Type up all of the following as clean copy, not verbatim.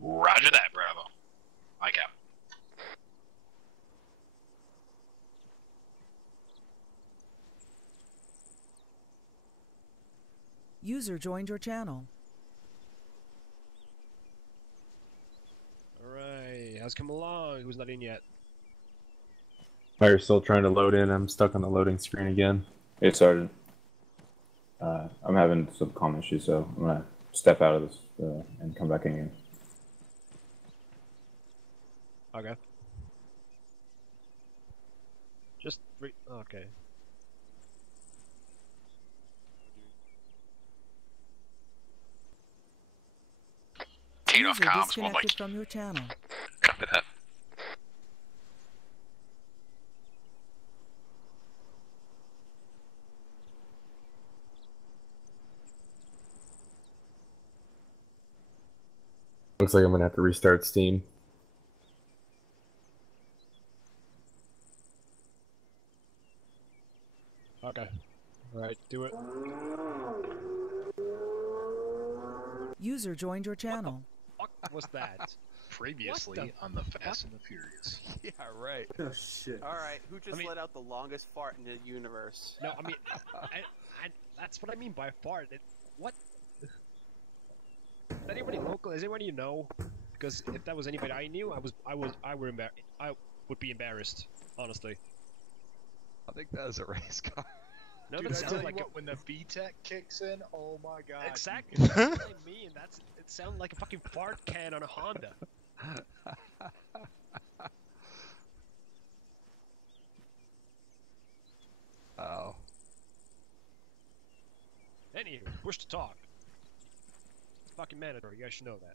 Roger that, Bravo. Like out. User joined your channel. Alright, how's it come along? Who's not in yet? Fire's still trying to load in. I'm stuck on the loading screen again. It started. I'm having some comm issues, so I'm gonna step out of this and come back in again. Okay. Just okay. Taking off User comms, disconnected from your channel. Copy that. Looks like I'm gonna have to restart Steam. Okay. Alright, do it. User joined your channel. What was that? Previously on the Fast and the Furious. Yeah, right. Oh shit. Alright, who just let out the longest fart in the universe? No, I mean, that's what I mean by fart. What? Is anybody local? Is anyone you know? Because if that was anybody I knew, I would be embarrassed, honestly. I think that was a race car. No, Dude, that I tell sounded you like what, when the VTEC kicks in, oh my god. exactly. That's what I mean. It sounded like a fucking fart can on a Honda. Oh. Anywho, push to talk. It's fucking mandatory. You guys should know that.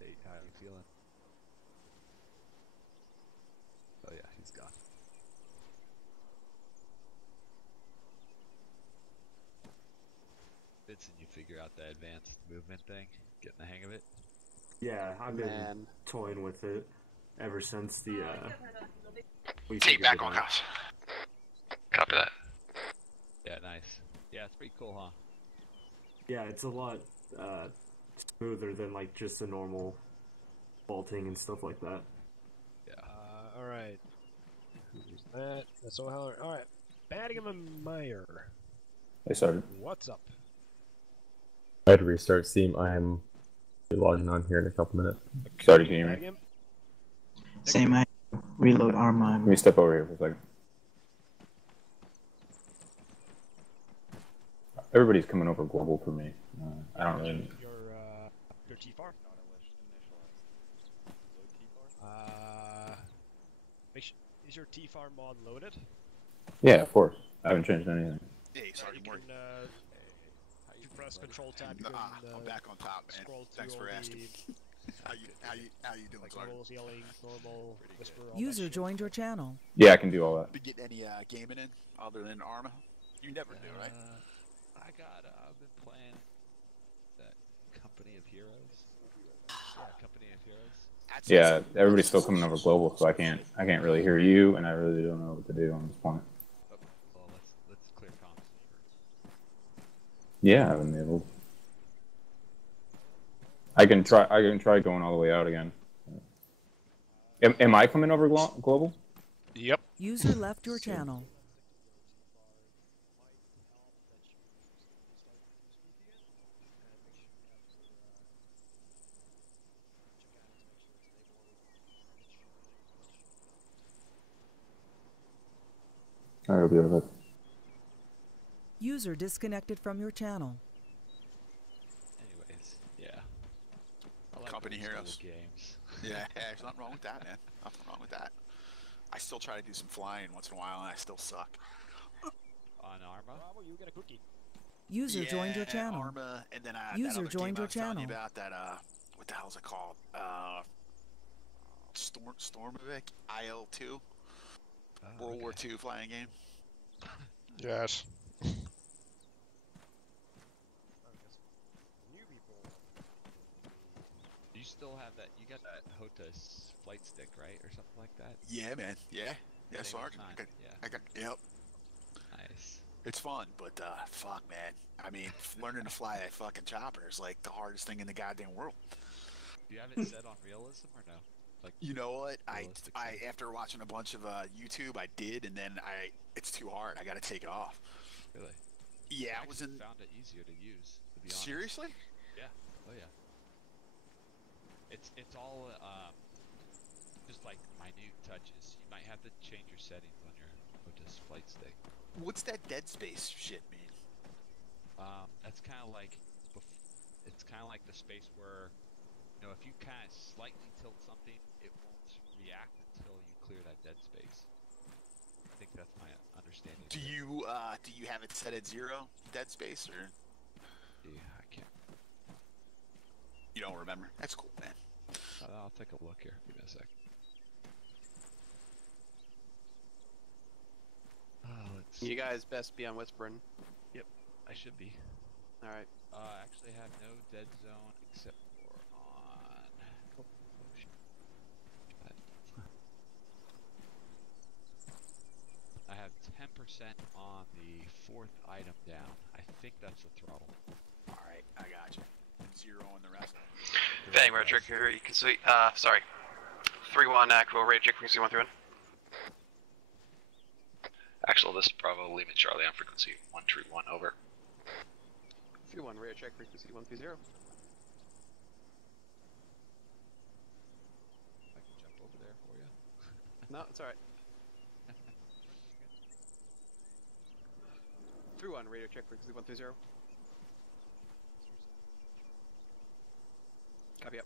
Hey, how are you feeling? Oh yeah, he's gone. Vincent, you figure out the advanced movement thing? Getting the hang of it? Yeah, I've been toying with it ever since the we Take figured back it on out. house. Copy that. Yeah, nice. Yeah, it's pretty cool, huh? Yeah, it's a lot smoother than like just the normal vaulting and stuff like that. Yeah. Alright. Who's that? That's O'Halloran. Alright. Battingham and Meyer. They started. What's up? I had to restart Steam. I am logging on here in a couple minutes. Sorry, can you hear me? Battingham? Same, I reload armor. Let me step over here for a second. Everybody's coming over global for me. I don't really. Your T-Far? Is your T-Far mod loaded? Yeah, of course. I haven't changed anything. Hey, sorry, you Morty. can, if you press Control Tab, you can I'm back on top, man. scroll Thanks through for all asking. How you doing, like Sergeant? rolls, yelling, normal, whisper, all User that shit. joined your channel. Yeah, I can do all that. Been getting any gaming in other than Arma? You never do, right? I got, I've been playing that Company of Heroes. Yeah, Company of Heroes. Yeah, everybody's still coming over global, so I can't really hear you, and I really don't know what to do on this point. Oh, well, let's clear comms first. Yeah, I've been able. I can try going all the way out again. Am I coming over global? Yep. User left your channel. I'll be right back. User disconnected from your channel. Anyways, yeah. I like Company old school Heroes. games. Yeah, there's nothing wrong with that, man. Nothing wrong with that. I still try to do some flying once in a while, and I still suck. On Arma? Bravo, you get a cookie. User joined your channel. Arma, and then User that other joined game I your was telling you channel. about that what the hell is it called? Stormovic IL-2, World War II flying game. Yes. still have that? You got that HOTAS flight stick, right, or something like that? Yeah, man. Yeah. Yeah, Same as Sergeant. mine, yeah. Yep. Nice. It's fun, but fuck, man. I mean, learning to fly that fucking chopper is like the hardest thing in the goddamn world. Do you have it set on realism or no? Like, You know what? realistic I setting? after watching a bunch of YouTube, I did, and then it's too hard. I got to take it off. Really? Yeah, I I was actually in. found it easier to use, to be honest. Seriously? Yeah. Oh yeah. It's all just like minute touches. You might have to change your settings on your HOTAS flight stick. What's that Dead Space shit mean? That's kind of like it's kind of like the space where, you know, if you kind of slightly tilt something, it won't react until you clear that dead space. I think that's my understanding. Do you have it set at 0 Dead Space, or Yeah, I can't. you don't remember? That's cool, man. I'll take a look here. Give me a sec. Let's You guys best be on whispering. I should be. All right. Actually have no dead zone except for on. Oh shit. I have 10% on the 4th item down. I think that's the throttle. All right, I got you. 0 on the rest. Bang, radar check here. You can see. Sorry. 3-1 actual radar check frequency 131. Actual, this is Bravo, Lima Charlie on frequency 131, over. 3-1 radar check frequency 130. I can jump over there for you. No, it's alright. 3-1 radar check frequency 130. Copy up.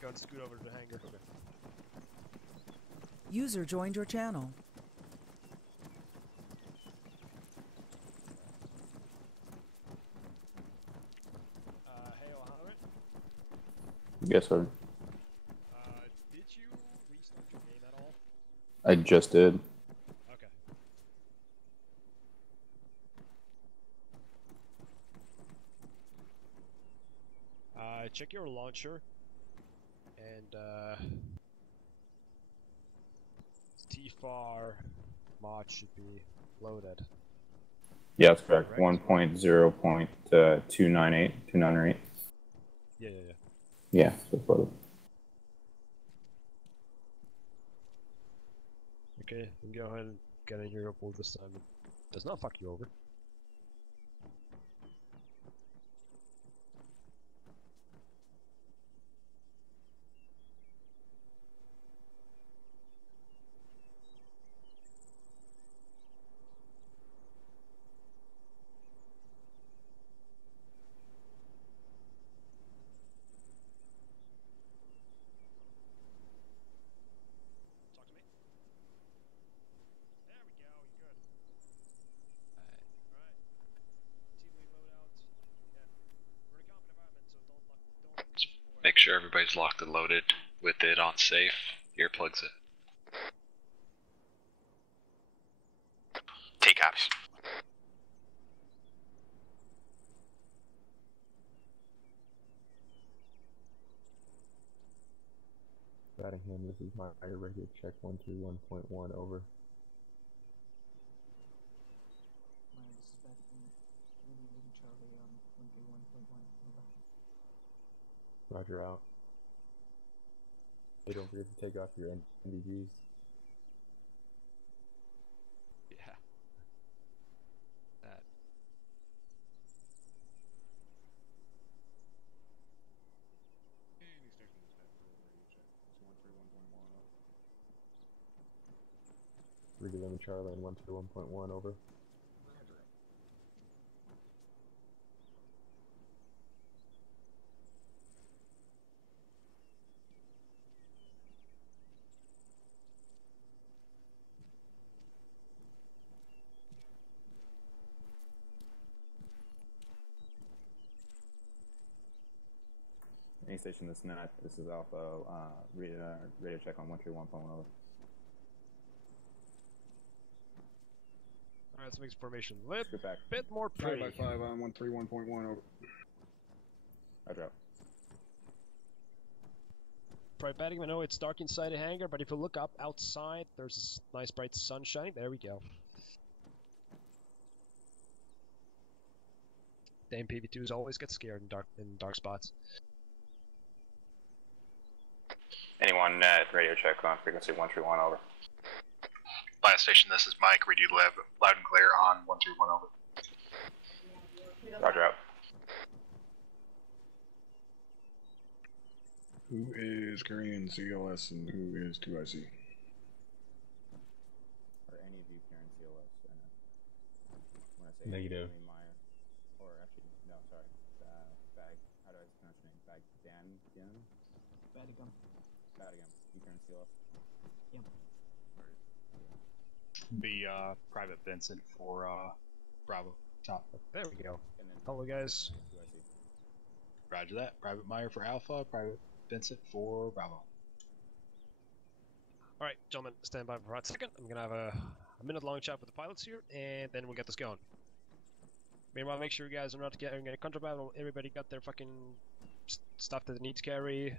Go and scoot over to the hangar. Okay. User joined your channel. Hey, Alejandro. Yes, sir. Did you restart your game at all? I just did. Okay. Check your launcher, and T-FAR mod should be loaded. Yeah, that's correct. Correct. 1.0.298, 298. Yeah. Yeah, so it's loaded. Okay, then go ahead and get in your upload this time. It does not fuck you over. Talk to me. There we go, you're good. Alright. Team lead loadout. Yeah. We're in a common environment, so don't Make sure everybody's locked and loaded with it on safe. Earplugs in. Take copies. Battingham, this is my radio check 131.1, over. Roger, out. Hey, don't forget to take off your NVGs. Yeah. That. Read Lima Charlie and 131.1, over. any station that's not, this is Alpha, radio check on 131.1 over. Alright, let's make some formation. A Get back. bit more pretty. 5 on 131.1 over. Roger out. Right, batting, I know it's dark inside the hangar, but if you look up outside, there's a nice bright sunshine. There we go. Damn PV2s always get scared in dark spots. Anyone at radio check on frequency 131 over. Last station, this is Mike. Read you loud and clear on 131 over. Roger out. Who is carrying CLS and who is 2IC? Are any of you carrying CLS? When I say Negative. Meyer, or actually, no, sorry. Bag, how do I pronounce your name? Badigam? Badigam. You carrying CLS? Yep. Be Private Vincent for Bravo. Top. There we go. Hello, guys. Roger that. Private Meyer for Alpha. Private Vincent for Bravo. Alright, gentlemen, stand by for a hot second. I'm gonna have a minute-long chat with the pilots here, and then we'll get this going. Meanwhile, make sure you guys are not getting any contraband. Everybody got their fucking stuff that they need to carry.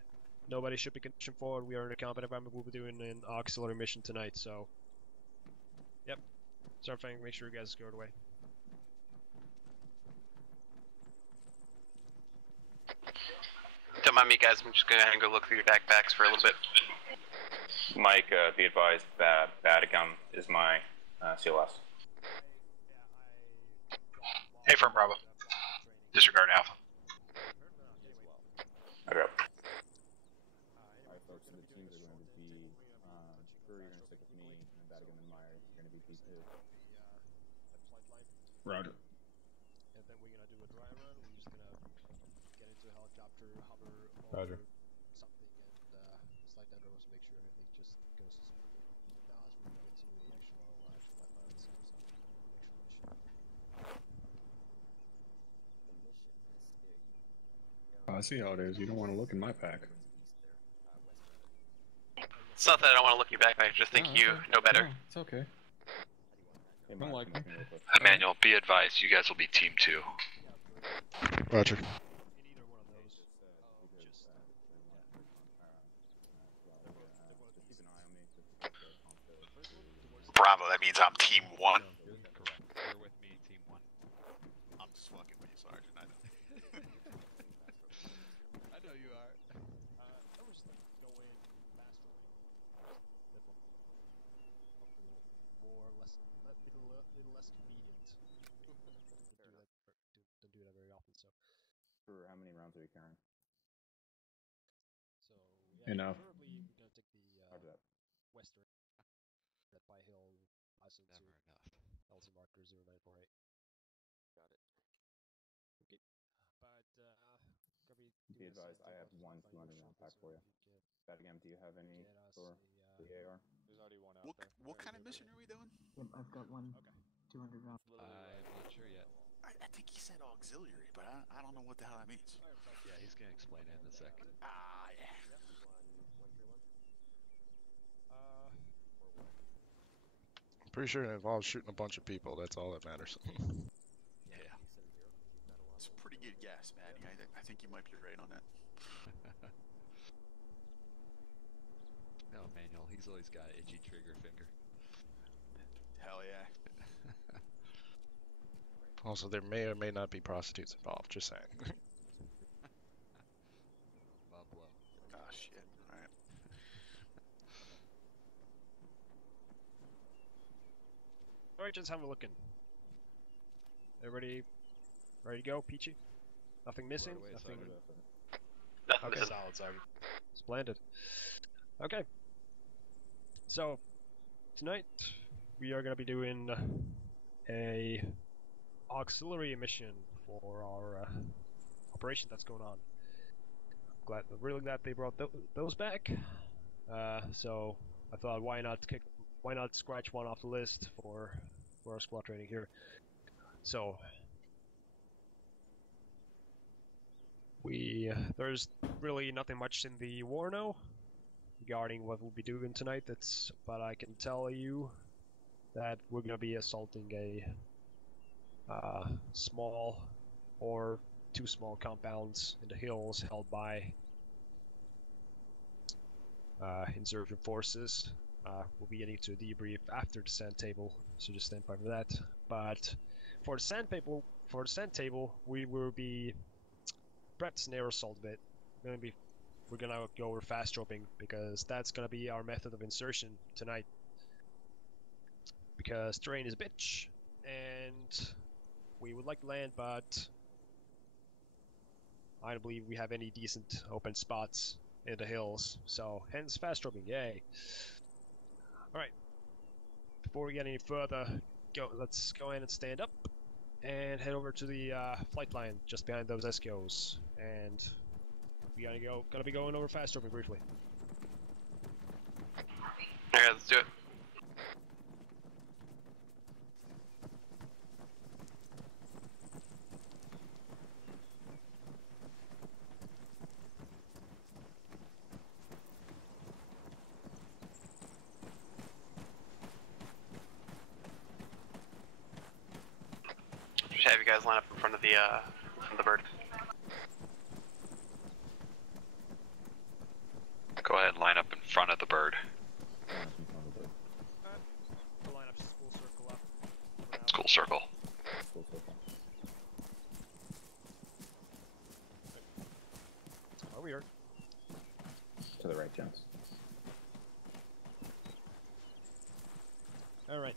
Nobody should be conditioned forward. We are in a combat environment. We'll be doing an auxiliary mission tonight, so... Yep. Start fighting. Make sure you guys are squared away. Don't mind me, guys. I'm just gonna go look through your backpacks for a little bit. Mike, be advised, Badigam is my CLS. Hey, from Bravo. Disregard Alpha. Okay. Alright, folks, so the teams are going to be, Brewer, you're going to stick with me, and Badigam and Meyer, you're going to be P2. Roger. And then we're gonna do a dry run. We're just gonna get into a helicopter, hover Roger. over something, and slide down doors to make sure everything just goes as smoothly as we go into the actual flight lines. So I see how it is. You don't want to look in my pack. It's not that I don't want to look at your backpack. I just think you know better. It's okay. Hey, Don't Meyer, like come me. with us. Emmanuel, be advised, you guys will be Team 2. Roger. in either one of those, Just keep an eye on me. Bravo, that means I'm Team 1. Correct. You're with me, Team 1. I'm just fucking with you, Sergeant, I know. I know you are. I was just like go in faster, more or less, little less convenient. Don't do that very often. So For how many rounds are you carrying? yeah, Enough. preferably we're gonna take the Roger that. western that by hill license Never to enough. LC marker 0948. Got it. Okay. But gonna Be advised, I have one 200 round pack for you. Badigam, do you have any for the AR? There's already one out What, there. what kind of mission are we doing? Yep, I've got one. Okay. 200 round. I'm not sure yet. I think he said auxiliary, but I don't know what the hell that means. Yeah, he's gonna explain it in a sec. Ah, yeah. Pretty sure it involves shooting a bunch of people. That's all that matters. Yeah. It's a pretty good guess, Manny. I think you might be right on that. No, Emmanuel, he's always got an itchy trigger finger. Hell yeah. Also, there may or may not be prostitutes involved. Just saying. Bob Blow. Ah, shit. Alright. Alright, just have a looking. Everybody ready to go, Peachy? Nothing missing? Right away, Nothing. Nothing Okay. missing. Solid, Sergeant. Splendid. Okay. So, tonight we are going to be doing a auxiliary mission for our operation that's going on. Really glad they brought those back. So I thought, why not scratch one off the list for our squad training here. So There's really nothing much in the war now regarding what we'll be doing tonight. But I can tell you that we're gonna be assaulting a small or two small compounds in the hills held by insurgent forces. We'll be getting to a debrief after the sand table, so just stand by for that. But for the sand table, we will be practicing air assault a bit. We're gonna go over fast dropping because that's gonna be our method of insertion tonight. Because terrain is a bitch, and we would like to land, but I don't believe we have any decent open spots in the hills. So hence fast dropping, yay! All right. Before we get any further, let's go in and stand up and head over to the flight line just behind those SKOs, and we gonna be going over fast dropping briefly. Alright, let's do it. Just have you guys line up in front of the bird. Go ahead, line up in front of the bird. We'll line up school circle up. School circle. School circle. Over here. To the right, gents. Alright.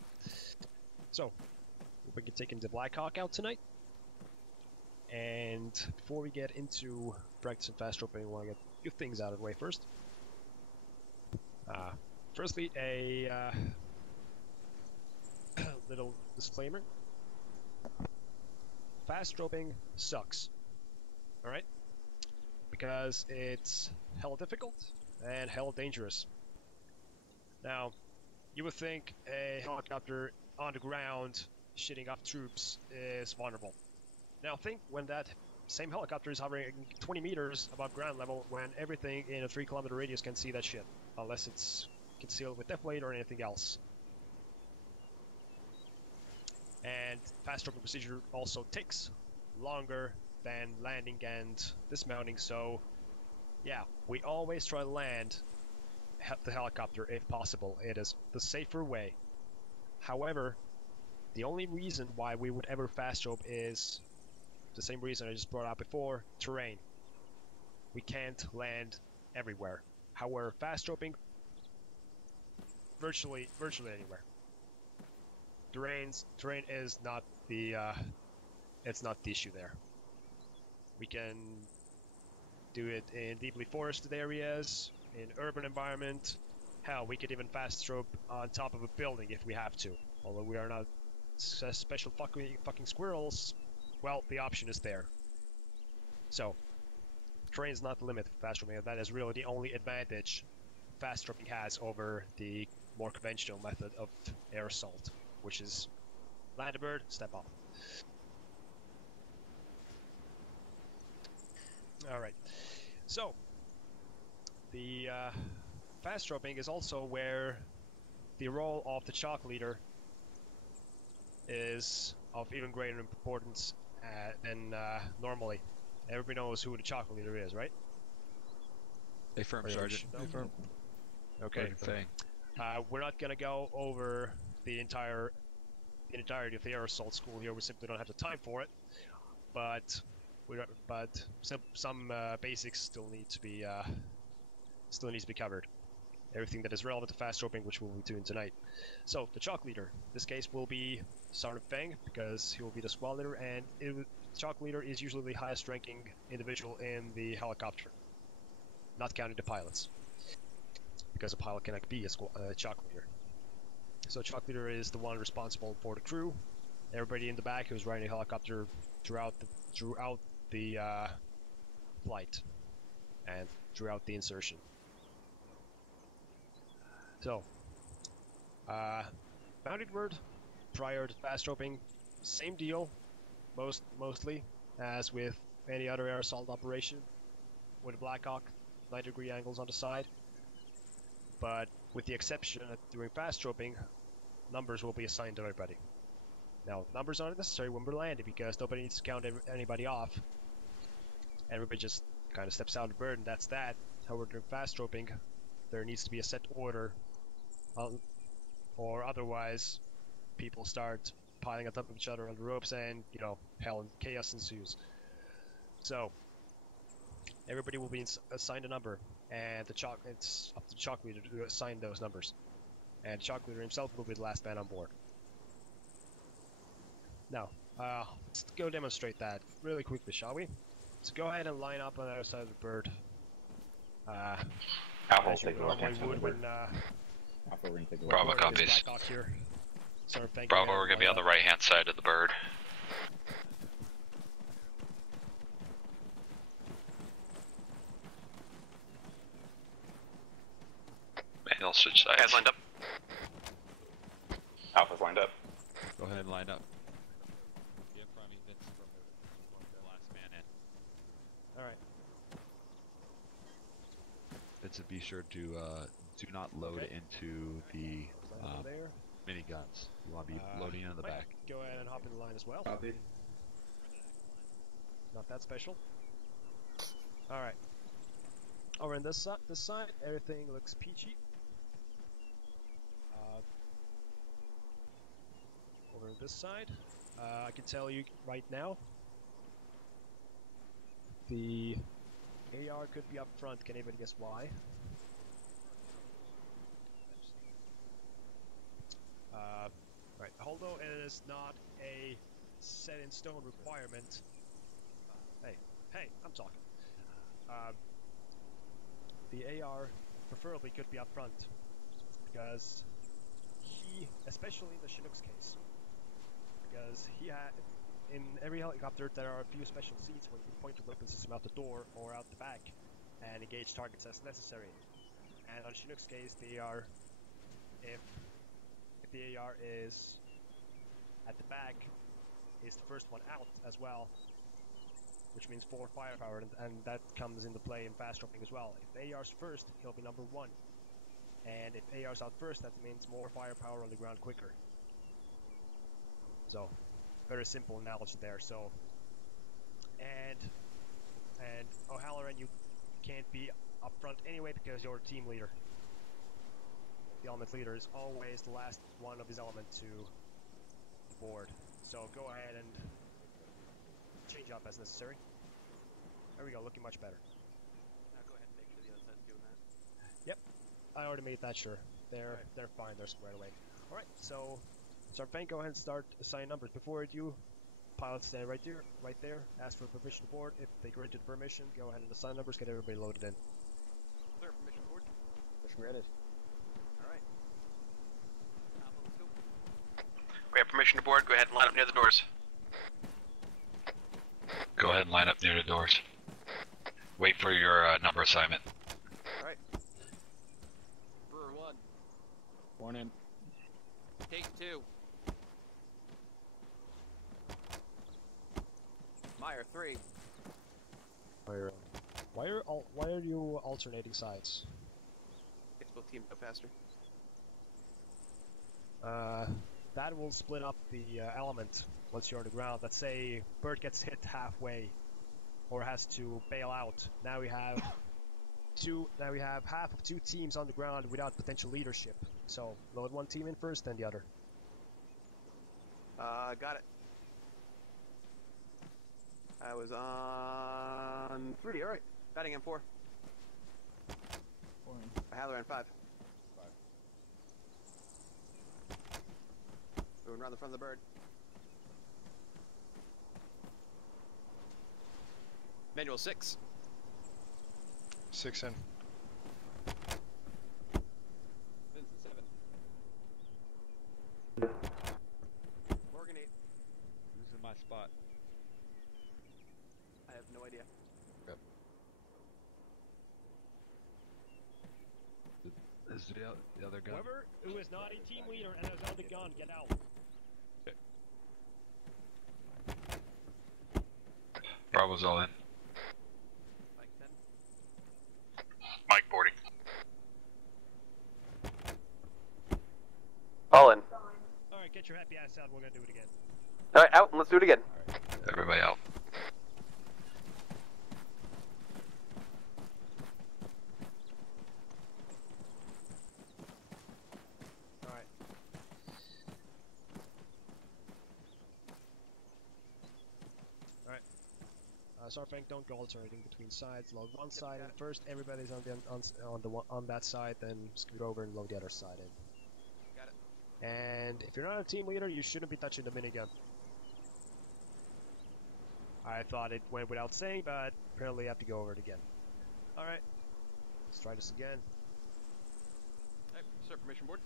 So, we can take into Black Hawk out tonight. And before we get into practicing fast dropping, we want to get a few things out of the way first. Firstly, a little disclaimer. Fast dropping sucks. Alright? Because it's hell difficult and hell dangerous. Now, you would think a helicopter on the ground shitting up troops is vulnerable. Now think when that same helicopter is hovering 20 meters above ground level when everything in a 3-kilometer radius can see that shit. Unless it's concealed with deflate or anything else. And fast dropping procedure also takes longer than landing and dismounting, so yeah, we always try to land the helicopter if possible. It is the safer way. However, the only reason why we would ever fast drop is the same reason I just brought up before, terrain. We can't land everywhere. However, fast dropping virtually anywhere. Terrain is not the it's not the issue there. We can do it in deeply forested areas, in urban environment. Hell, we could even fast drop on top of a building if we have to. Although we are not special fucking squirrels, well, the option is there. So, terrain is not the limit for fast dropping. That is really the only advantage fast dropping has over the more conventional method of air assault, which is land a bird, step off. Alright, so the fast dropping is also where the role of the chalk leader is of even greater importance than normally. Everybody knows who the chalk leader is, right? Affirm, Sergeant. Affirm. Okay. Thing. We're not gonna go over the entirety of the air assault school here. We simply don't have the time for it. But some basics still need to be covered. Everything that is relevant to fast dropping, which we'll be doing tonight. So the chalk leader, in this case, will be Sergeant Feng because he will be the squad leader, and the chalk leader is usually the highest ranking individual in the helicopter, not counting the pilots, because a pilot cannot be a chalk leader. So chalk leader is the one responsible for the crew, everybody in the back who's riding a helicopter throughout the flight and throughout the insertion. So, mounted word prior to fast dropping, same deal, mostly as with any other air assault operation with a Blackhawk, 90-degree angles on the side. But with the exception that during fast troping, numbers will be assigned to everybody. Now, numbers aren't necessary when we're landing because nobody needs to count anybody off. Everybody just kind of steps out of the bird and that's that. However, during fast troping, there needs to be a set order, or otherwise people start piling on top of each other on the ropes and, you know, hell and chaos ensues. So, everybody will be assigned a number, and it's up to the chalk leader to assign those numbers. And the chalk leader himself will be the last man on board. Now, let's go demonstrate that really quickly, shall we? So go ahead and line up on the other side of the bird. As you normally would when Bravo copies. Bravo, we're gonna be on the right hand side of the bird. Manual switch sides. Guys lined up. Alpha's lined up. Go ahead and line up. Get in front of me, Vince, from the last man in. Alright. Vincent, be sure to do not load into the miniguns. You want to be loading in the back. Go ahead and hop in the line as well. Copy. Not that special. Alright. Over on this side, everything looks peachy. Over on this side, I can tell you right now, the AR could be up front. Can anybody guess why? Right. Although it is not a set-in-stone requirement. Hey, I'm talking. The AR preferably could be up front because especially in the Chinook's case, because he had in every helicopter there are a few special seats where you can point your weapon system out the door or out the back and engage targets as necessary. And on Chinook's case, the AR, if the AR is at the back, is the first one out as well, which means 4 firepower, and that comes into play in fast dropping as well. If AR's first, he'll be number 1. And if AR's out first, that means more firepower on the ground quicker. So, very simple analogy there. So, and O'Halloran, you can't be up front anyway because you're a team leader. The element leader is always the last one of his element to the board. So go ahead and change up as necessary. There we go, looking much better. Now go ahead and make sure the other side's doing that. Yep, I already made that sure. They're fine, they're squared away. Alright, so Sarpain, go ahead and start assigning numbers. Before you do, pilots stand right there, ask for permission to board. If they grant you the permission, go ahead and assign numbers, get everybody loaded in. Clear, permission board. Permission granted. Alright. Let's go. We have permission to board, go ahead and line up near the doors. Go ahead and line up near the doors. Wait for your number assignment. Alright. Brewer 1. Born in. Take 2. Meyer 3. Why are you alternating sides? It's both teams go faster. That will split up the element once you're on the ground. Let's say bird gets hit halfway or has to bail out. Now we have half of 2 teams on the ground without potential leadership. So load 1 team in first, then the other. Got it. I was on 3, alright. Batting in 4. Halloran 5. Moving around the front of the bird. Manual 6. 6 in. Vincent 7. Morgan 8. Who's in my spot? I have no idea. Yep. Is the other gun? Whoever who is not a team leader and has held the gun, get out. Bravo's all in. Mike 10. Mike boarding. All in. Alright, get your happy ass out, we're gonna do it again. Alright, out, and let's do it again. Everybody out. Alright. Alright. Sarfang, don't go alternating between sides. Load one side in first. Everybody's on that side, then scoot over and load the other side in. Got it. And if you're not a team leader, you shouldn't be touching the minigun. I thought it went without saying, but apparently I have to go over it again. Alright. Let's try this again. Alright, start formation board.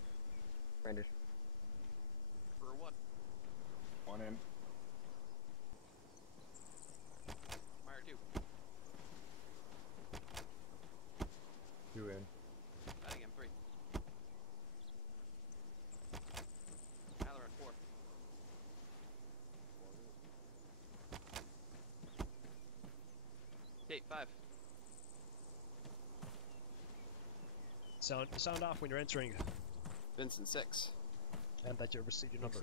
Rangers. For 1. 1 in. Meyer 2. 2 in. Nottingham 3. Halloran 4. Tate 5. Sound off when you're entering, Vincent 6. and that you receive your number.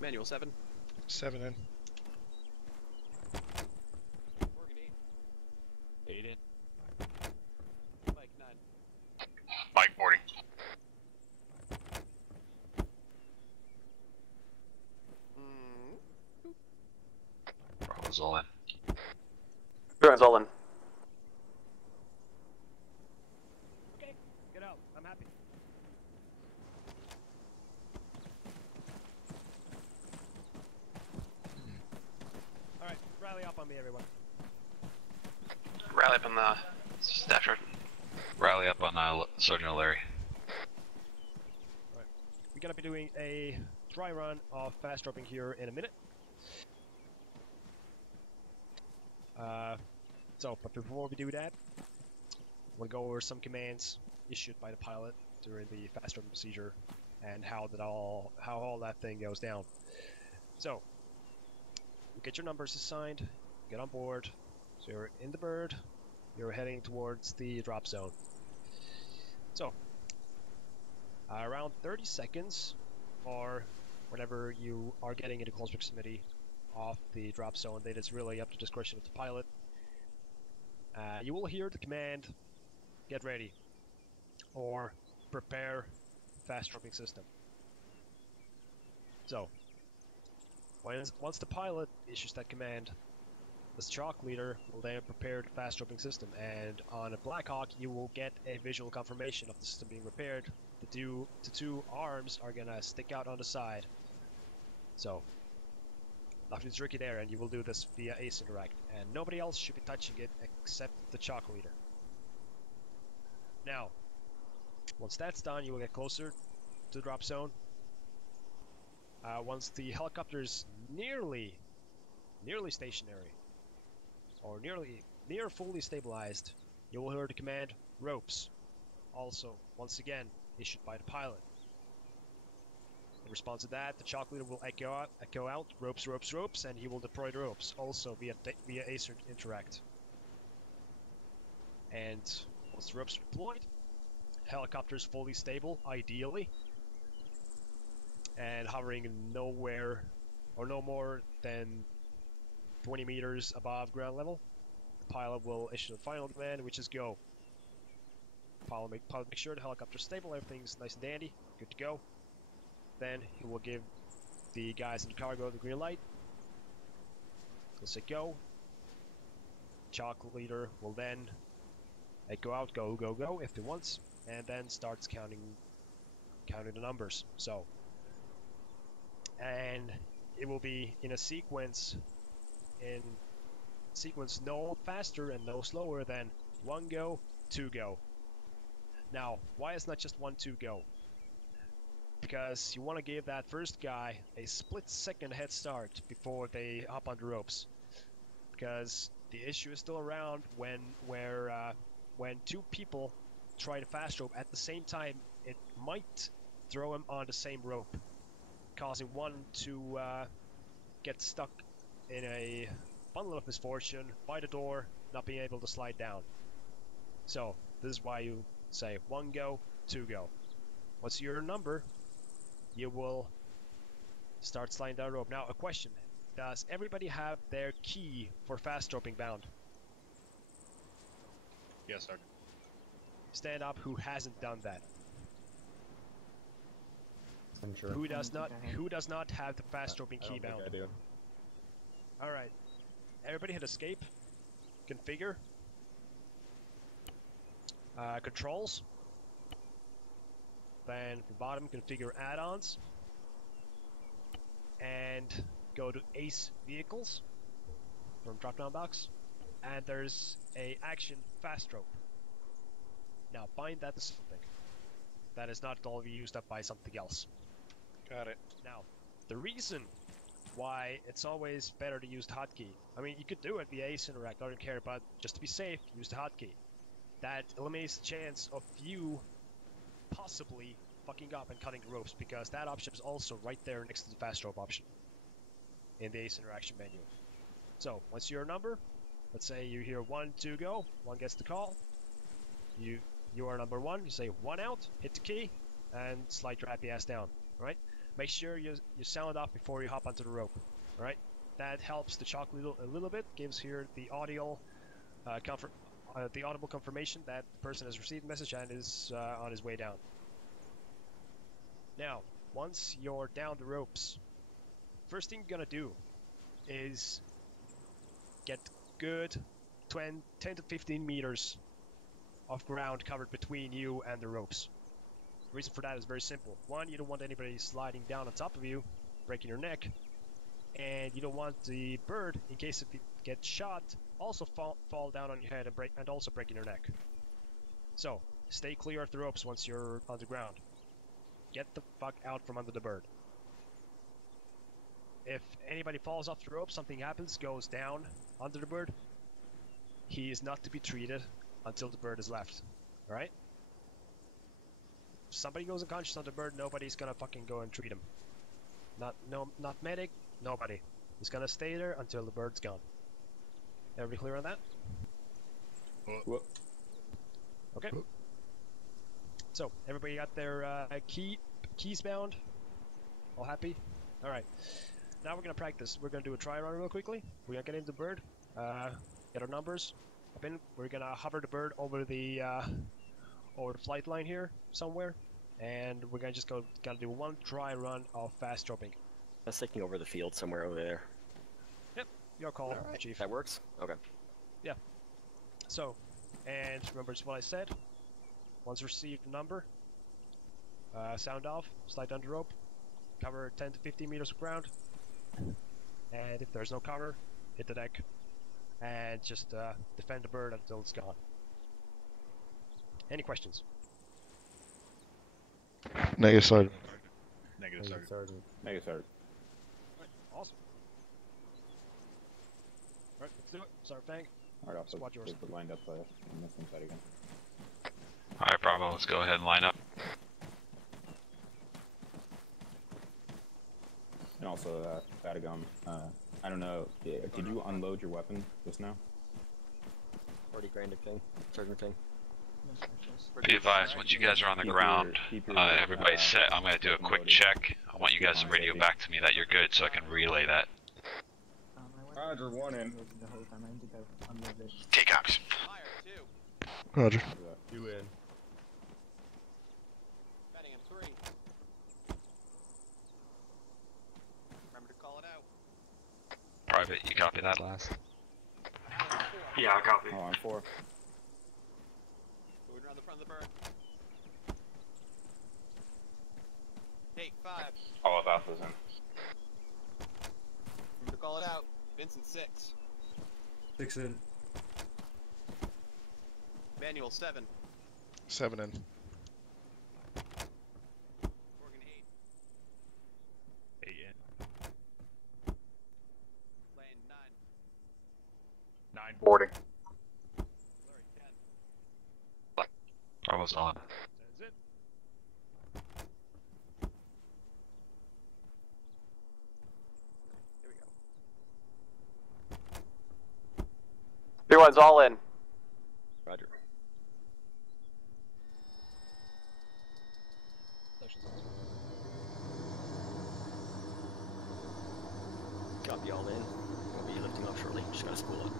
Manuel 7. 7 in. Morgan 8. 8 in. Mike 9. Mike boarding. Bravo's all in. Bruins all in. Okay, get out. I'm happy. Alright, rally up on me, everyone. Rally up on the staff sergeant. Rally up on Sergeant O'Leary. We're gonna be doing a dry run of fast dropping here in a minute. But before we do that, we'll go over some commands issued by the pilot during the fast dropping procedure and how all that thing goes down. So, you get your numbers assigned, get on board, so you're in the bird, you're heading towards the drop zone. So, around 30 seconds, or whenever you are getting into close proximity of the drop zone, that is really up to discretion of the pilot. You will hear the command, get ready, or prepare fast dropping system. So, once the pilot issues that command, the shock leader will then prepare the fast dropping system, and on a Blackhawk you will get a visual confirmation of the system being repaired. The two arms are gonna stick out on the side. So, nothing tricky there, and you will do this via Ace Interact, and nobody else should be touching it except the shock leader. Now, once that's done, you will get closer to the drop zone. Once the helicopter is nearly stationary, or near fully stabilized, you will hear the command ropes. Also, once again, issued by the pilot. In response to that, the shock leader will echo out ropes, ropes, ropes, and he will deploy the ropes, also via Ace Interact. And once the ropes are deployed, helicopter is fully stable, ideally, and hovering nowhere or no more than 20 meters above ground level. The pilot will issue the final command, which is go. Pilot make sure the helicopter is stable, everything's nice and dandy, good to go. Then he will give the guys in the cargo the green light. He'll say go. Shock leader will then go out, go, go, go if he wants, and then starts counting the numbers. So, and it will be in a sequence no faster and no slower than 1 go, 2 go. Now, why is not just 1, 2 go? Because you want to give that first guy a split-second head start before they hop on the ropes. Because the issue is still around when 2 people try to fast rope at the same time, it might throw him on the same rope, causing one to get stuck in a bundle of misfortune by the door, not being able to slide down. So this is why you say 1 go, 2 go. What's your number? You will start sliding down the rope. Now a question: does everybody have their key for fast roping bound? Yes, Sergeant. Stand up. Who hasn't done that? I'm sure. Who does not? Who does not have the fast roping I key don't bound? think I do. All right. Everybody hit escape. Configure. Controls. Then from bottom, configure add-ons. And go to Ace Vehicles from drop-down box. And there's a action fast rope. Now bind that to something. That is not all used up by something else. Got it. Now, the reason why it's always better to use the hotkey. I mean, you could do it via Ace Interact, I don't care, but just to be safe, use the hotkey. That eliminates the chance of you possibly fucking up and cutting the ropes, because that option is also right there next to the fast rope option in the Ace Interaction menu. So, once your number, let's say you hear 1, 2, go, 1 gets the call, you are number 1, you say 1 out, hit the key, and slide your happy ass down, right? Make sure you sound off before you hop onto the rope, right? That helps the shock a little bit, gives here the audio the audible confirmation that the person has received the message and is on his way down. Now, once you're down the ropes, first thing you're gonna do is get good 10 to 15 meters of ground covered between you and the ropes. The reason for that is very simple. One, you don't want anybody sliding down on top of you, breaking your neck, and you don't want the bird, in case if it gets shot, also fall down on your head and also breaking your neck. So, stay clear of the ropes once you're on the ground. Get the fuck out from under the bird. If anybody falls off the rope, something happens, goes down under the bird, he is not to be treated until the bird is left. Alright? If somebody goes unconscious on the bird, nobody's gonna fucking go and treat him. Not medic, nobody. He's gonna stay there until the bird's gone. Everybody clear on that? Whoop. Okay. So, everybody got their keys bound? All happy? Alright. Now we're gonna practice. We're gonna do a try run real quickly. We're gonna get into the bird, get our numbers up in. We're gonna hover the bird over the flight line here somewhere, and we're gonna just gonna do one try run of fast dropping. I was thinking over the field somewhere over there. Yep, your call, Right. Chief. That works? Okay. Yeah. So, and remember just what I said. Once received the number, sound off, slide down the rope, cover 10 to 15 meters of ground, and if there's no cover, hit the deck, and just defend the bird until it's gone. Any questions? Negative, Sergeant. Negative, Sergeant. Negative, Sergeant. Alright, awesome. Alright, let's do it. Start Fang. Alright, I'll Squad yours. put lined up on this one side again. Alright, Bravo, let's go ahead and line up. And also, Fatagum, I don't know, did you unload your weapon just now? Already grinded thing. Sergeant thing. Be advised, once you guys are on the ground, everybody's set. I'm going to do a quick check. I want you guys to radio back to me that you're good so I can relay that. Roger, 1 in. Okay, copies. Roger. 2 in. Batting in 3. Remember to call it out. Private, you copy that last? Yeah, I copy. Oh, I'm 4. Moving around the front of the bird. Take 5. All of Alpha's in. Remember to call it out. Vincent 6. 6 in. Manuel 7. 7 in. Morgan 8. 8 in. Lane 9. 9 boarding. Larry 10. Bravo's on. That's it. Here we go. 3-1's all in. Roger. Copy, all in. We'll be lifting off shortly. Just gotta spool up.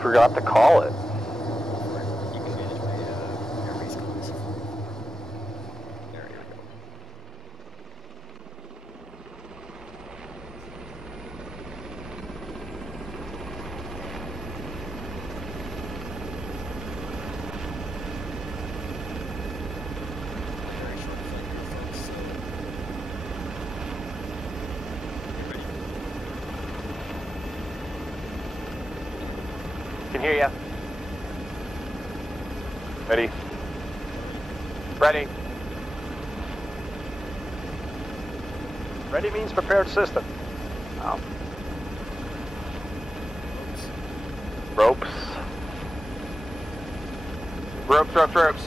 Forgot to call it. You can manage my airbase calls. There, here we go. Very short flight here, folks, so get ready. Can hear ya. Ready. Ready. Ready means prepared system. Oh. Ropes. Ropes, ropes, ropes.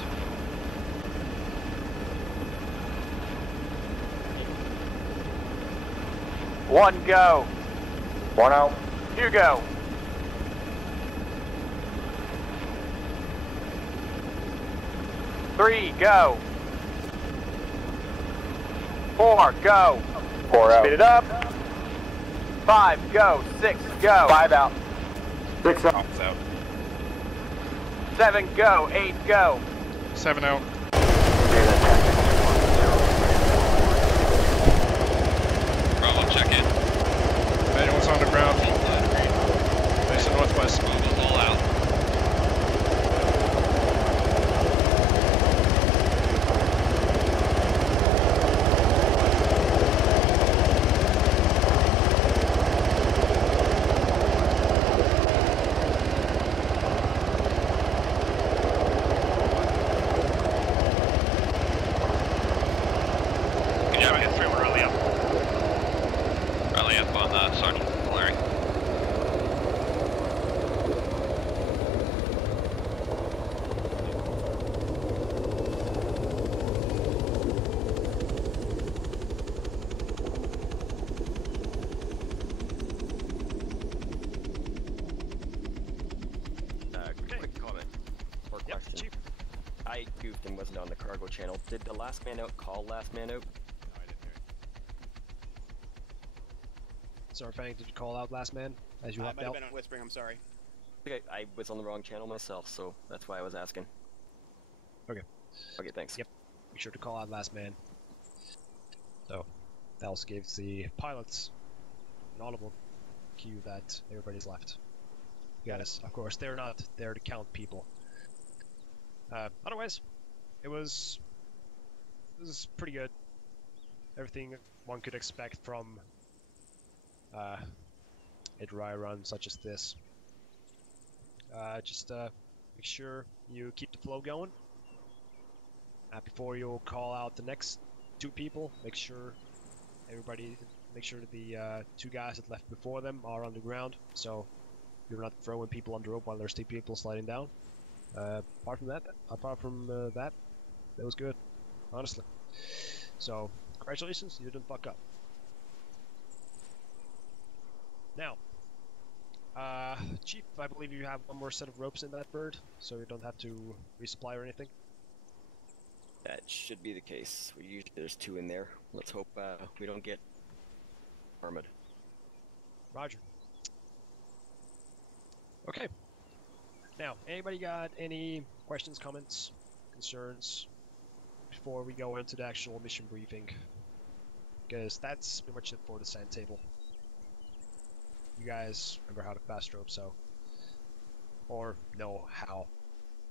One, go. One out. You go. Three, go. Four, go. 4 out. Speed it up. 5, go. 6, go. 5 out. 6 out. 7, go. 8, go. 7 out. Bravo, check in. If anyone's on the ground, facing northwest. Bravo's all out. Rally up on Sergeant Larry. Quick comment or question. Chief. I goofed and wasn't on the cargo channel. Did the last man out call last man out? Sorry, Fang, did you call out last man as you I hopped might have out? been on whispering, I'm sorry. Okay, I was on the wrong channel myself, so that's why I was asking. Okay. Okay, thanks. Yep. Be sure to call out last man. So, that also gives the pilots an audible cue that everybody's left. Yes, of course, they're not there to count people. Otherwise, this was pretty good. Everything one could expect from a dry run such as this. Just make sure you keep the flow going. Before you call out the next 2 people, make sure the 2 guys that left before them are on the ground, so you're not throwing people on the rope while there's 2 people sliding down. Apart from that, that was good, honestly. So, congratulations, you didn't fuck up. Now, Chief, I believe you have one more set of ropes in that bird, so you don't have to resupply or anything. That should be the case. There's 2 in there. Let's hope we don't get armored. Roger. Okay. Now, anybody got any questions, comments, concerns before we go into the actual mission briefing? Because that's pretty much it for the sand table. You guys remember how to fast rope, so... or know how,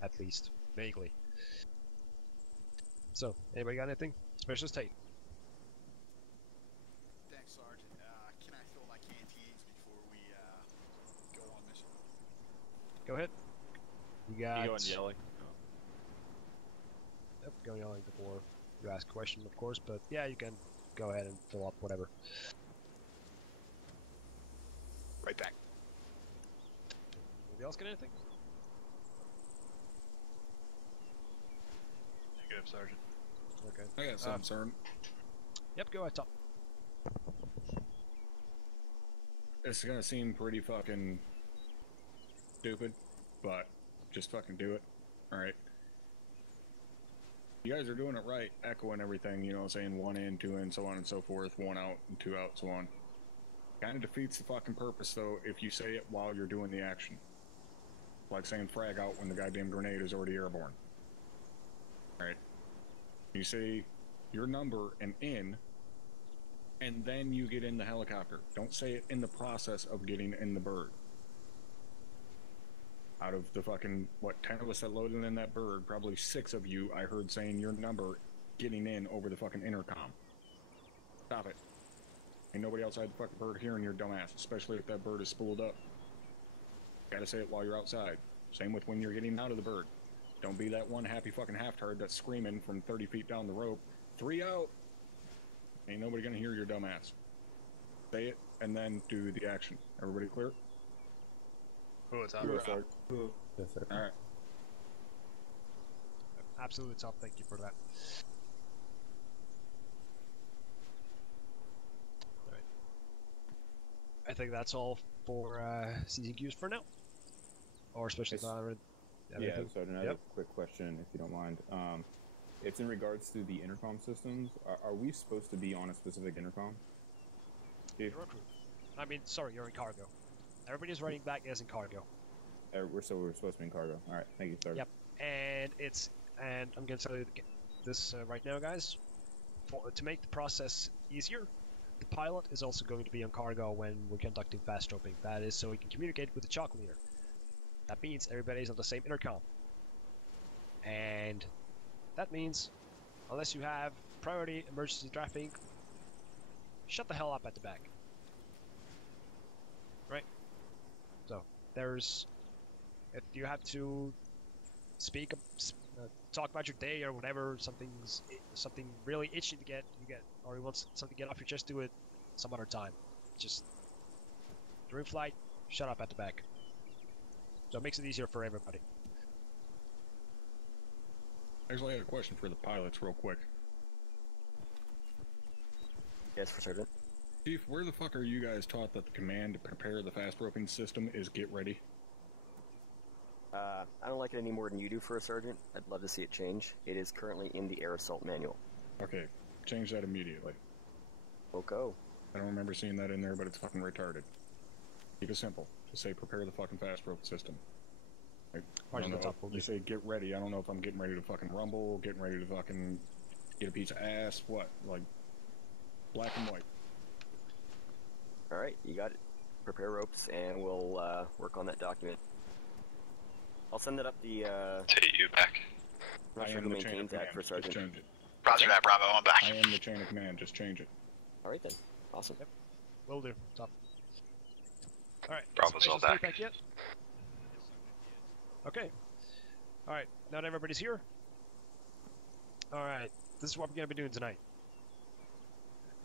at least, vaguely. So, anybody got anything? Specialist Tate. Thanks, Sergeant. Can I fill my canteens before we go on mission? Go ahead. You got... You going yelling? Yep, go yelling before you ask a question, of course, but yeah, you can go ahead and fill up whatever. Right back. Anybody else get anything? Negative, Sergeant. Okay. I got something, Sergeant. Yep, go ahead, Tom. It's gonna seem pretty fucking stupid, but just fucking do it. Alright. You guys are doing it right, echoing everything, you know, saying 1 in, 2 in, so on and so forth, 1 out and 2 out, so on. Kind of defeats the fucking purpose, though, if you say it while you're doing the action. Like saying frag out when the goddamn grenade is already airborne. Alright. You say your number and in, and then you get in the helicopter. Don't say it in the process of getting in the bird. Out of the fucking, what, 10 of us that loaded in that bird, probably 6 of you I heard saying your number getting in over the fucking intercom. Stop it. Ain't nobody outside the fucking bird hearing your dumbass, especially if that bird is spooled up. You gotta say it while you're outside. Same with when you're getting out of the bird. Don't be that one happy fucking half-tard that's screaming from 30 feet down the rope, 3 out! Ain't nobody gonna hear your dumbass. Say it, and then do the action. Everybody clear? Cool, it's out. Yes, sir. Alright. Absolutely top, thank you for that. Alright. I think that's all for season cues for now. Or especially yeah, so another quick question, if you don't mind. It's in regards to the intercom systems. Are we supposed to be on a specific intercom? You're I mean, sorry, you're in cargo. Everybody's running back as in cargo. We're supposed to be in cargo. Alright, thank you, sir. Yep, and I'm gonna tell you this right now, guys. To make the process easier, the pilot is also going to be on cargo when we're conducting fast roping. That is so he can communicate with the chalk leader. That means everybody's on the same intercom. And that means, unless you have priority emergency traffic, shut the hell up at the back. Right? So, there's... If you have to speak, talk about your day or whatever, something really itchy to get, or you want something to get off your chest, do it some other time. Just, during flight, shut up at the back. So it makes it easier for everybody. Actually, I had a question for the pilots real quick. Yes, for certain. Chief, where the fuck are you guys taught that the command to prepare the fast roping system is get ready? I don't like it any more than you do for a sergeant. I'd love to see it change. It is currently in the air assault manual. Okay, change that immediately. Okay. I don't remember seeing that in there, but it's fucking retarded. Keep it simple. Just say prepare the fucking fast rope system. Like, I don't know, you say get ready. I don't know if I'm getting ready to fucking rumble, getting ready to fucking get a piece of ass, what? Like, black and white. Alright, you got it. Prepare ropes, and we'll work on that document. I'll send it up the, Take you back. I'm not sure who maintains that for Sergeant. Change it. Roger that, Bravo, I'm back. I am the chain of command, just change it. Alright then. Awesome. Yep. Will do. Top. Alright. Bravo's all back. Yet? Okay. Alright, now that everybody's here. Alright, this is what we're going to be doing tonight.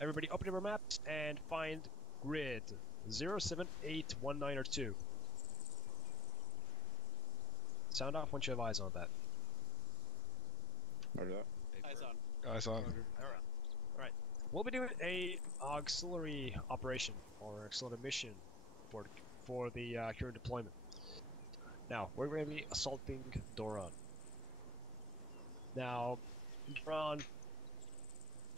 Everybody open your maps and find grid 07819 or 2. Sound off once you have eyes on that. Roger that. Eyes on. Eyes on. Alright. We'll be doing a auxiliary operation or auxiliary mission for the current deployment. Now, we're going to be assaulting Doron. Now, Doron,